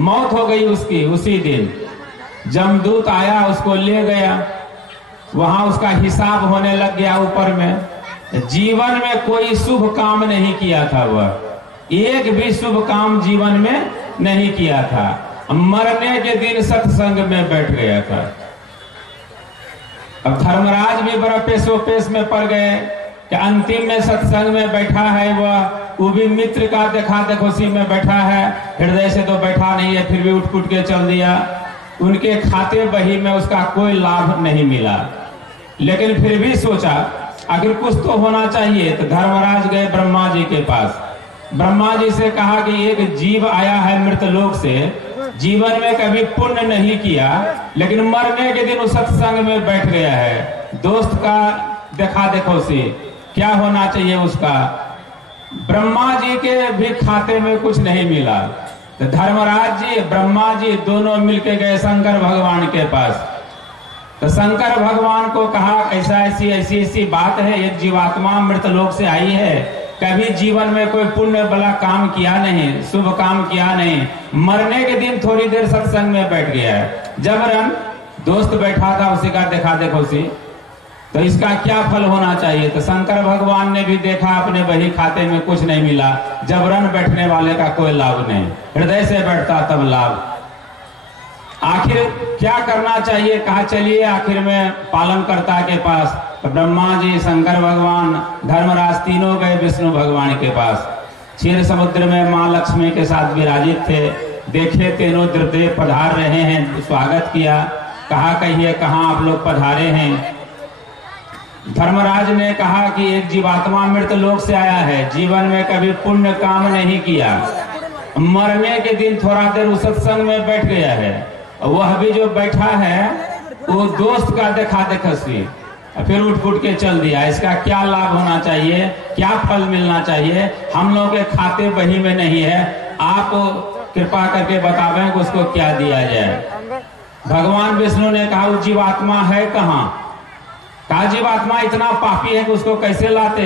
मौत हो गई उसकी उसी दिन। जमदूत आया, उसको ले गया, वहां उसका हिसाब होने लग गया ऊपर में। जीवन में कोई शुभ काम नहीं किया था, वह एक भी शुभ काम जीवन में नहीं किया था। मरने के दिन सत्संग में बैठ गया था। अब धर्मराज भी बड़ा पेशो पेश में पड़ गए कि अंतिम में सत्संग में बैठा है वो भी मित्र का देखा देखोसी में बैठा है, हृदय से तो बैठा नहीं है, फिर भी उठ फुट के चल दिया। उनके खाते बही में उसका कोई लाभ नहीं मिला, लेकिन फिर भी सोचा अगर कुछ तो होना चाहिए। तो धर्मराज गए ब्रह्मा जी के पास। ब्रह्मा जी से कहा कि एक जीव आया है मृत लोक से, जीवन में कभी पुण्य नहीं किया, लेकिन मरने के दिन उस सत्संग में बैठ गया है। दोस्त का देखा देखो से क्या होना चाहिए उसका। ब्रह्मा जी के भी खाते में कुछ नहीं मिला, तो धर्मराज जी ब्रह्मा जी दोनों मिलके गए शंकर भगवान के पास। तो शंकर भगवान को कहा ऐसा ऐसी बात है, एक जीवात्मा मृतलोक से आई है, कभी जीवन में कोई पुण्य वाला काम किया नहीं, शुभ काम किया नहीं, मरने के दिन थोड़ी देर सत्संग में बैठ गया है। जबरन दोस्त बैठा था उसी का देखा देखो सी, तो इसका क्या फल होना चाहिए। तो शंकर भगवान ने भी देखा अपने बही खाते में कुछ नहीं मिला, जबरन बैठने वाले का कोई लाभ नहीं, हृदय से बैठता तब लाभ। आखिर क्या करना चाहिए, कहा चलिए आखिर में पालनकर्ता के पास। तो ब्रह्मा जी, शंकर भगवान, धर्मराज तीनों गए विष्णु भगवान के पास। क्षीर समुद्र में माँ लक्ष्मी के साथ विराजित थे, देखे तीनों द्रदेव पधार रहे हैं, स्वागत किया, कहा कहिए कहाँ आप लोग पधारे हैं। धर्मराज ने कहा कि एक जीवात्मा मृतलोक से आया है, जीवन में कभी पुण्य काम नहीं किया, मरने के दिन थोड़ा देर उस सत्संग में बैठ गया है, वह भी जो बैठा है वो दोस्त का देखा देखी, फिर उठ फुट के चल दिया। इसका क्या लाभ होना चाहिए, क्या फल मिलना चाहिए, हम लोग के खाते बही में नहीं है, आप कृपा करके बतावें कि उसको क्या दिया जाए। भगवान विष्णु ने कहा वो जीवात्मा है कहाँ, कहा जीवात्मा इतना पापी है कि उसको कैसे लाते,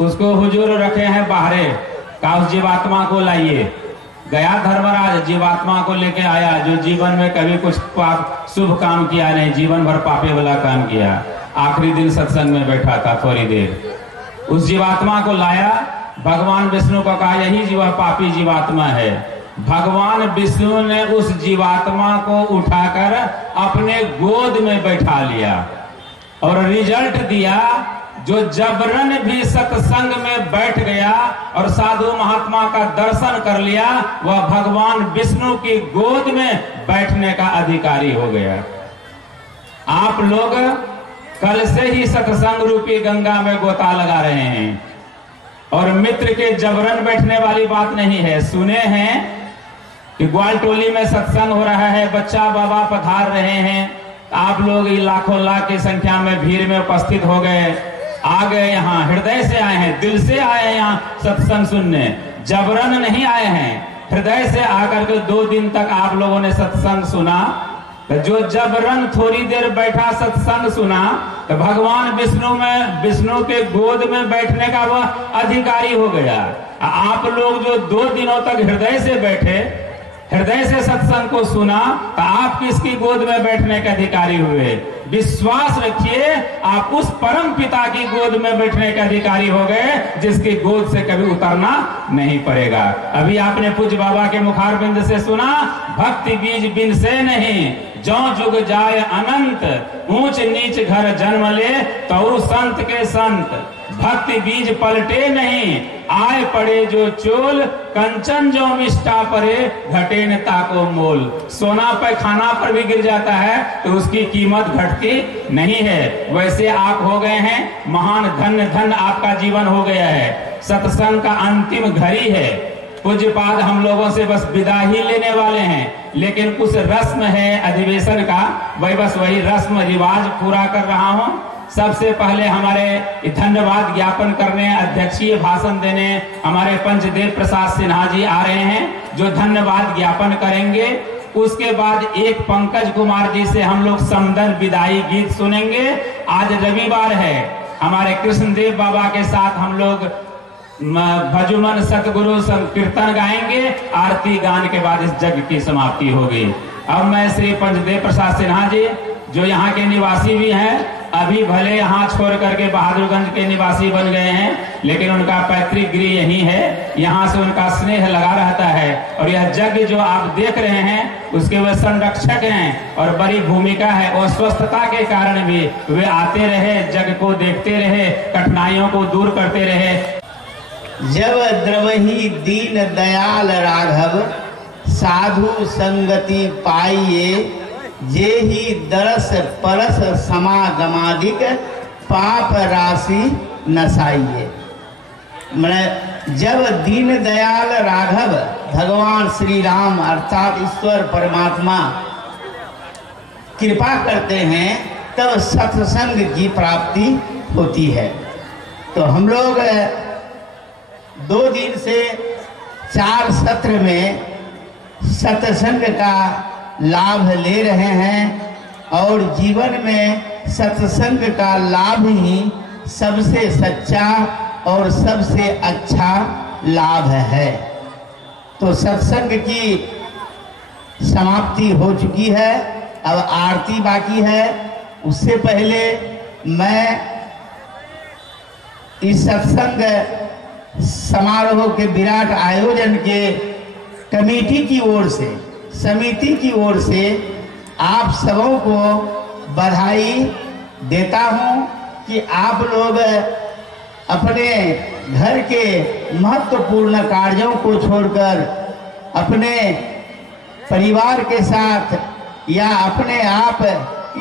उसको हुजूर रखे हैं बाहरे, कहा उस जीवात्मा को लाइए। गया धर्मराज, जीवात्मा को लेके आया, जो जीवन में कभी कुछ पाप शुभ काम किया नहीं, जीवन भर पापे वाला काम किया, आखिरी दिन सत्संग में बैठा था थोड़ी देर, उस जीवात्मा को लाया। भगवान विष्णु को कहा यही जीवा पापी जीवात्मा है। भगवान विष्णु ने उस जीवात्मा को उठाकर अपने गोद में बैठा लिया और रिजल्ट दिया, जो जबरन भी सत्संग में बैठ गया और साधु महात्मा का दर्शन कर लिया, वह भगवान विष्णु की गोद में बैठने का अधिकारी हो गया। आप लोग कल से ही सत्संग रूपी गंगा में गोता लगा रहे हैं, और मित्र के जबरन बैठने वाली बात नहीं है। सुने हैं कि ग्वालटोली में सत्संग हो रहा है, बच्चा बाबा पधार रहे हैं, आप लोग लाखों लाख की संख्या में भीड़ में उपस्थित हो गए, आ गए, यहाँ हृदय से आए हैं, दिल से आए हैं यहाँ सत्संग सुनने, जबरन नहीं आए हैं, हृदय से आकर के 2 दिन तक आप लोगों ने सत्संग सुना। तो जो जबरन थोड़ी देर बैठा सत्संग सुना, तो भगवान विष्णु के गोद में बैठने का वह अधिकारी हो गया। आप लोग जो 2 दिनों तक हृदय से बैठे, हृदय से सत्संग को सुना, तो आप किसकी गोद में बैठने के अधिकारी हुए। विश्वास रखिए, आप उस परम पिता की गोद में बैठने के अधिकारी हो गए, जिसकी गोद से कभी उतरना नहीं पड़ेगा। अभी आपने पूज्य बाबा के मुखारबिंद से सुना, भक्ति बीज बिन से नहीं, जो जुग जाए अनंत, ऊंच नीच घर जन्म ले, तो संत के संत, भक्ति बीज पलटे नहीं, आए पड़े जो चोल, कंचन जो मिष्टा परे, घटे न ताको मोल। सोना पे खाना पर भी गिर जाता है तो उसकी कीमत घटती नहीं है। वैसे आप हो गए हैं महान, धन आपका जीवन हो गया है। सत्संग का अंतिम घड़ी है, पूज्यपाद हम लोगों से बस विदा ही लेने वाले हैं, लेकिन कुछ रस्म है अधिवेशन का, वही रस्म रिवाज पूरा कर रहा हूँ। सबसे पहले हमारे धन्यवाद ज्ञापन करने, अध्यक्षीय भाषण देने हमारे पंचदेव प्रसाद सिन्हा जी आ रहे हैं, जो धन्यवाद ज्ञापन करेंगे। उसके बाद एक पंकज कुमार जी से हम लोग समदन विदाई गीत सुनेंगे। आज रविवार है, हमारे कृष्णदेव बाबा के साथ हम लोग भजुमन सतगुरु कीर्तन गाएंगे, आरती गान के बाद इस यज्ञ की समाप्ति होगी। अब मैं श्री पंचदेव प्रसाद सिन्हा जी, जो यहाँ के निवासी भी हैं, अभी भले यहाँ छोड़ करके बहादुरगंज के निवासी बन गए हैं, लेकिन उनका पैतृक गृह यही है, यहाँ से उनका स्नेह लगा रहता है। और यह यज्ञ जो आप देख रहे हैं, उसके वे संरक्षक हैं और बड़ी भूमिका है। और स्वस्थता के कारण भी वे आते रहे, यज्ञ को देखते रहे, कठिनाइयों को दूर करते रहे। जब द्रवही दीन दयाल राघव, साधु संगति पाइये, जे ही दरस परस समागमादिक, पाप राशि नसाइये। जब दीन दयाल राघव भगवान श्री राम अर्थात ईश्वर परमात्मा कृपा करते हैं तब सत्संग की प्राप्ति होती है। तो हम लोग 2 दिन से 4 सत्र में सत्संग का लाभ ले रहे हैं और जीवन में सत्संग का लाभ ही सबसे सच्चा और सबसे अच्छा लाभ है। तो सत्संग की समाप्ति हो चुकी है, अब आरती बाकी है। उससे पहले मैं इस सत्संग समारोह के विराट आयोजन के कमेटी की ओर से, समिति की ओर से आप सबों को बधाई देता हूं कि आप लोग अपने घर के महत्वपूर्ण कार्यों को छोड़कर अपने परिवार के साथ या अपने आप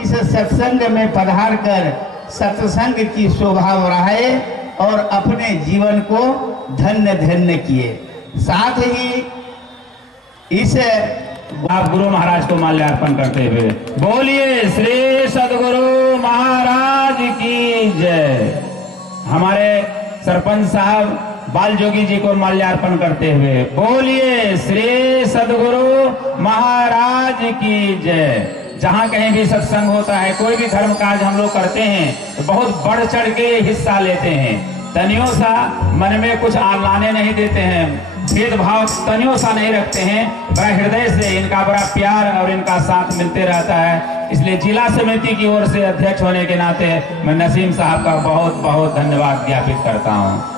इस सत्संग में पधार कर सत्संग की शोभा बढ़ाए और अपने जीवन को धन्य धन्य किए। साथ ही इस आप गुरु महाराज को माल्यार्पण करते हुए बोलिए श्री सदगुरु महाराज की जय। हमारे सरपंच साहब बाल जोगी जी को माल्यार्पण करते हुए बोलिए श्री सदगुरु महाराज की जय। जहाँ कहीं भी सत्संग होता है, कोई भी धर्म कार्य हम लोग करते हैं तो बहुत बढ़ चढ़ के हिस्सा लेते हैं। तनियों सा मन में कुछ आलाने नहीं देते हैं, भेदभाव तनियों सा नहीं रखते हैं। बड़ा हृदय से इनका बड़ा प्यार और इनका साथ मिलते रहता है। इसलिए जिला समिति की ओर से अध्यक्ष होने के नाते मैं नसीम साहब का बहुत बहुत धन्यवाद ज्ञापित करता हूँ।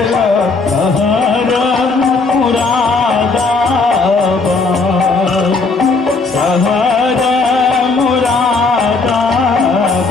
गेल सहर मुरादाबाद, सहर मुरादाबाद।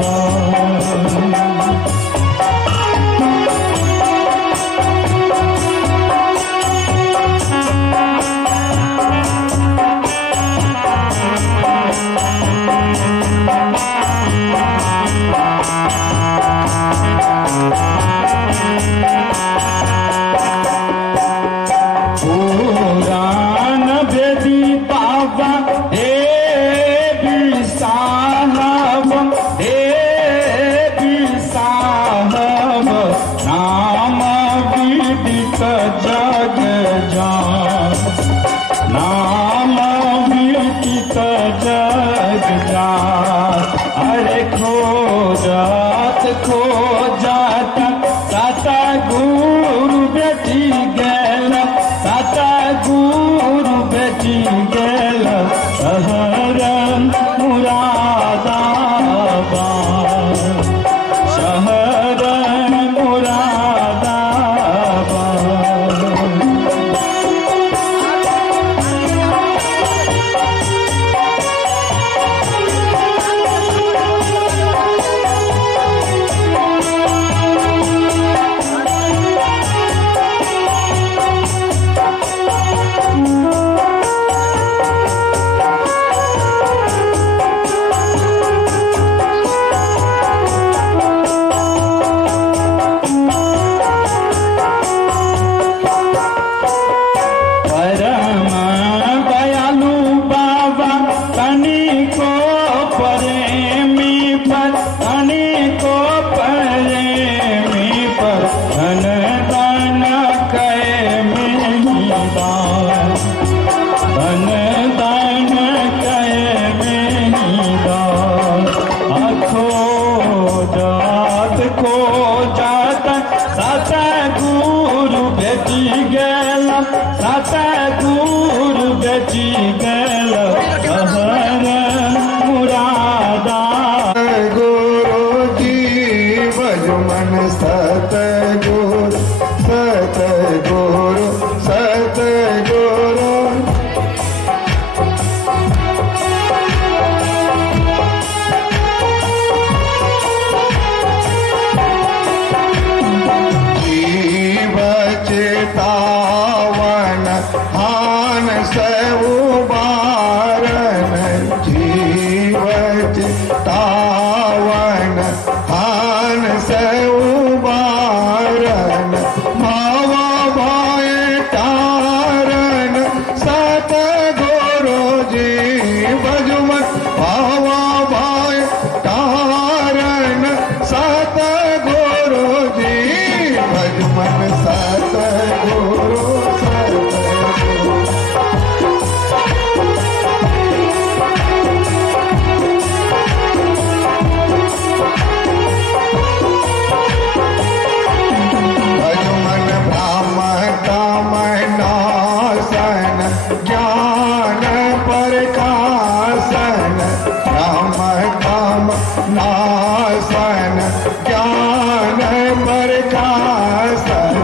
पुराण बेदी बाबा हे साहब, हे साहब, नाम विदित जग जान, नाम विदित जग जान। अरे खो जात साता गुरु बेटी गेल, साता गुरु बेटी गेल सहर मुरादाबाद, सहर मुरादाबाद। परम दयालु बाबा तनिको प्रेमी पर, तनिको प्रेमी पर धन दान कै मेहिदान, धन दान कै मेहिदान। खो जात सात गुरु बेटी गेल, सात गुरु बेटी गेल सहर मुरादा। गुरु जी बजुमन सतगुरु, सतगुरु, सतगुरु। जीव चेतावन हान से उबारन, जीव चेतावन हान से उबारन। भावा भाई तारन सतगुरु जी बजुमन, भावा भाई तारन सतगुरु जी बजुमन, सतगुरु, सतगुरु। भजुमन ब्राह्मण काम नासन, ज्ञान प्रकाशन, ब्राह्मण काम नासन, ज्ञान प्रकाशन।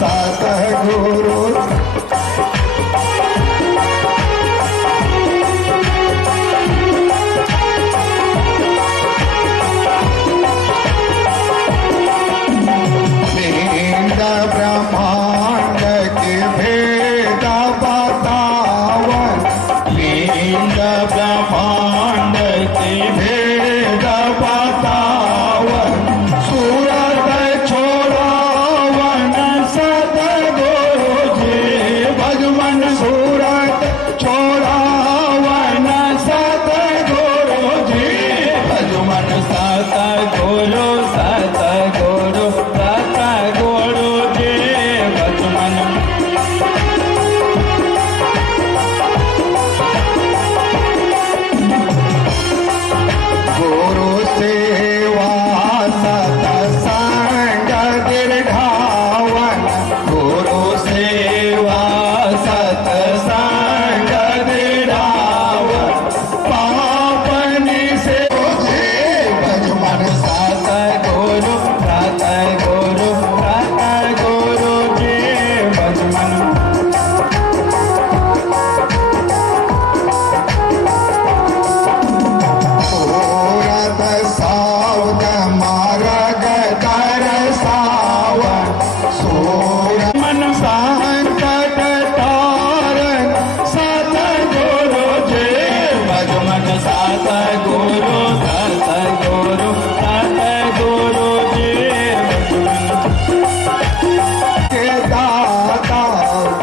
सतगुरु पिंड ब्रह्मांड के भेद बतावन पिंड ब्रह्मांड के भेद बतावन सूरत छोड़ावन सतगुरु जी भगवन सूरत छोड़ावन सतगुरु जी भगवन सतगुरु सतगुरु सतगुरु जी भगवन गुरु सेवा सतसंग दीर्घावन गुरु सेवा सतसंग दीर्घावन पापनि से भगवन सतगुरु सतगुरु सतगुरु जी भगवन सूरत सावन मार्ग दर्शावन सूरत मन संकट तारन सतगुरु जी भगवन सतगुरु सतगुरु सतगुरु जी भगवन के दाता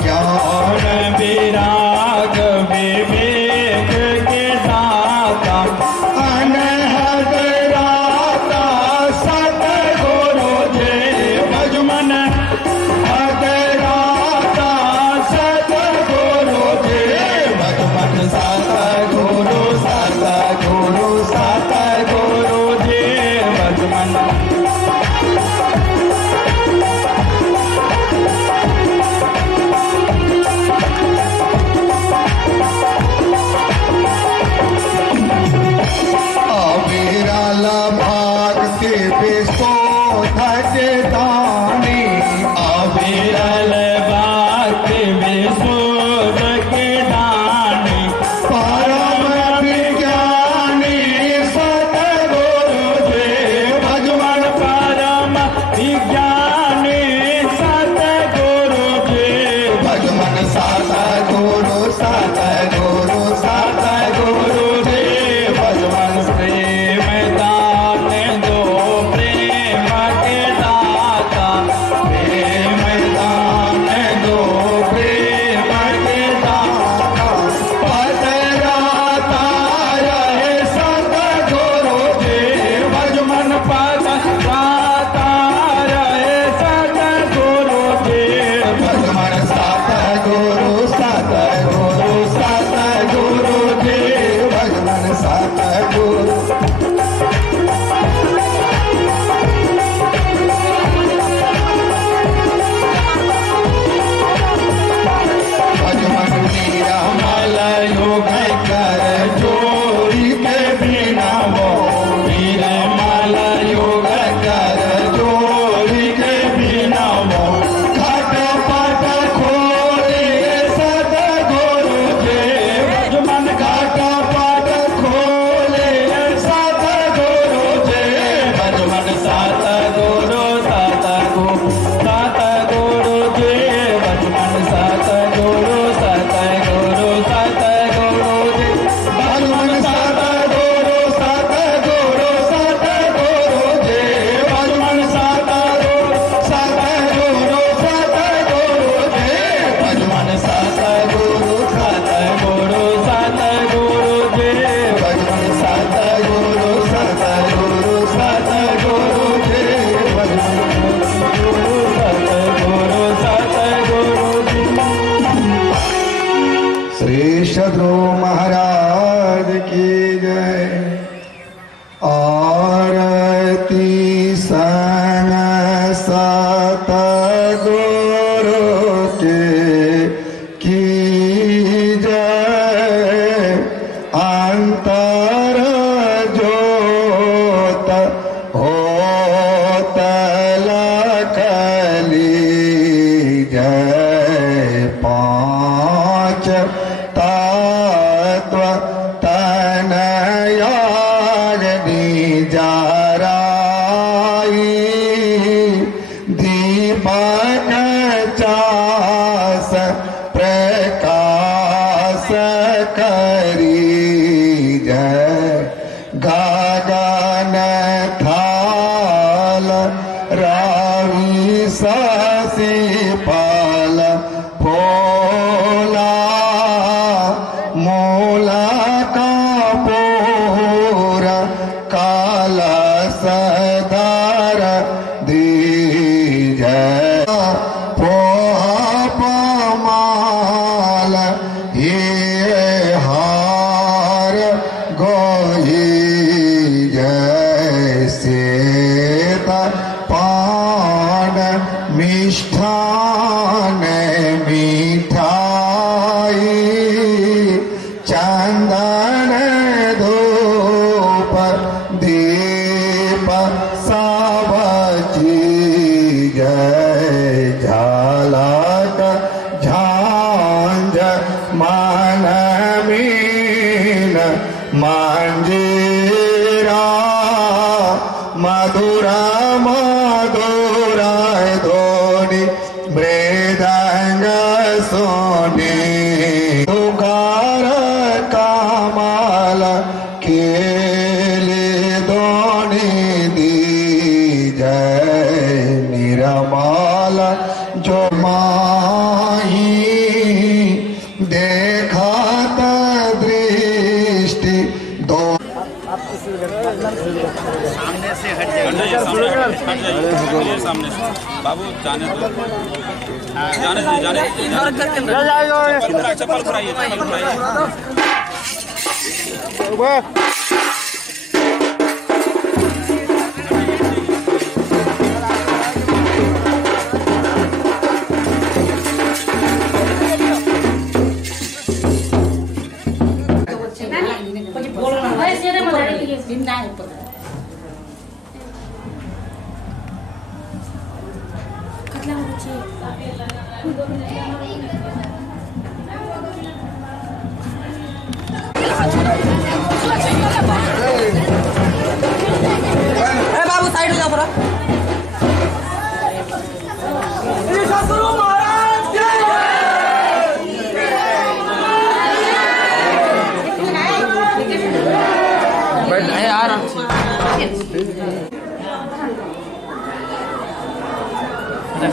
ज्ञान ज्ञान विराग विवेक के दाता अनहद राता सतगुरु जी भगवन अगराता सतगुरु जी भगवन सतगुरु सतगुरु सतगुरु जी भगवन अविरल भक्ति विशोधक दानी अविरल भक्ति विशुद्ध के दानी परम विज्ञानी सतगुरु जी भगवन परम विज्ञानी सतगुरु जी भगवन सतगुरु सतगुरु सतगुरु जी भगवन प्रेम दान दो प्रेम के दाता प्रेम दान दो प्रेम के दाता पतराता रहे सतगुरु जी भगवन पद दाता रहे सतगुरु जी भगवन सतगुरु सतगुरु सतगुरु जी भगवन सतगुरु भगवन निरमल योग कर जोड़ी के बिना वो निर्मल योग कर जोड़ी के बिना वो घट पट खोले सतगुरु जी भगवन घट पट खोले सतगुरु जी भगवन सतगुरु सतगुरु सतगुरु जी भगवन सतगुरु सतगुरु सतगुरु जी भगवन सतगुरु सतगुरु सतगुरु जी भगवन सतगुरु सतगुरु सतगुरु जी भगवन सतगुरु सतगुरु सतगुरु जी भगवन सतगुरु सतगुरु सतगुरु जी भगवन सतगुरु सतगुरु जी श्री सद्गुरु महाराज की जय। आरती सन सतगुरु के की जय। अंतर जोत होत लखली से पाल फोला मोला का पोरा काला सदार दीज पोमाल ये हार गोई जैसे पान मिष्ठान मिठाई चंदन धूप दीप सब चीज झालक झांझ मन मीन मंजीरा मधुरा मधुरा ध्वनि मृदंग सोने तुकार कमल केले दोनी दी जय निरमाल जो माही देखत दृष्टि दो सामने से बाबू जाने दो चप्पल खुराइए बाबू साइड हो जाओ पूरा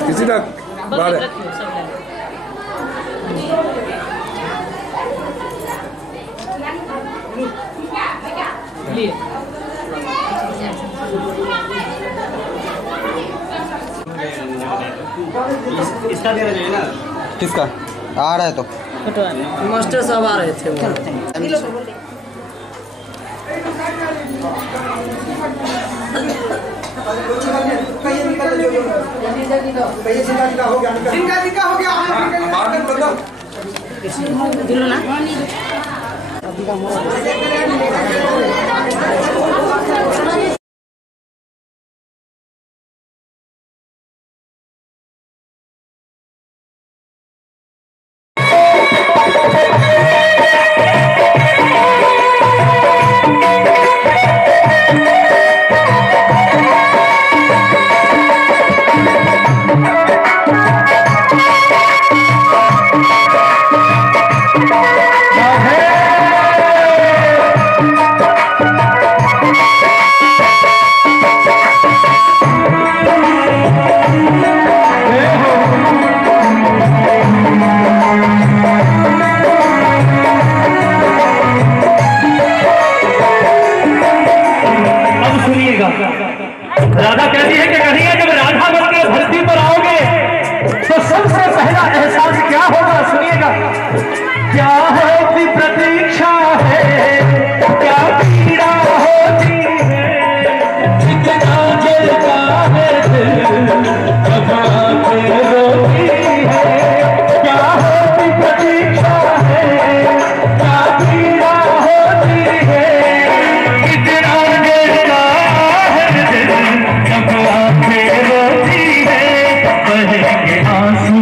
किसी तक बारे इसका दे रहे ना किसका आ रहा है तो मास्टर साहब आ रहे थे दिलो ना राधा कहती है कि कहीं जब राधा बनकर धरती पर आओगे तो सबसे पहला एहसास क्या होगा, सुनिएगा। क्या होती प्रतीक्षा है, क्या पीड़ा होती है, कितना जलता है दिल जब आंखें रोती है। क्या होती प्रतीक्षा है, क्या पीड़ा होती है, कितना जलता है दिल जब आंखें रोती है। बहेंगे आंसू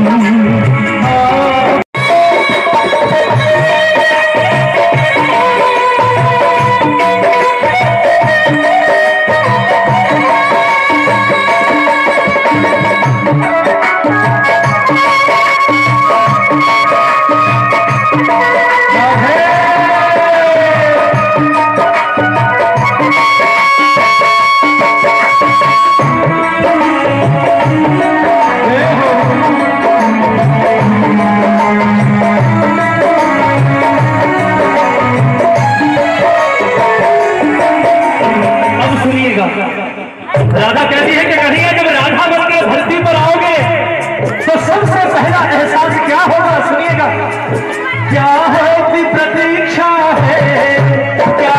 सुनिएगा। राधा कहती है कि कहिए जब राधा बनकर धरती पर आओगे तो सबसे पहला एहसास क्या होगा, सुनिएगा। क्या है कि प्रतीक्षा है, क्या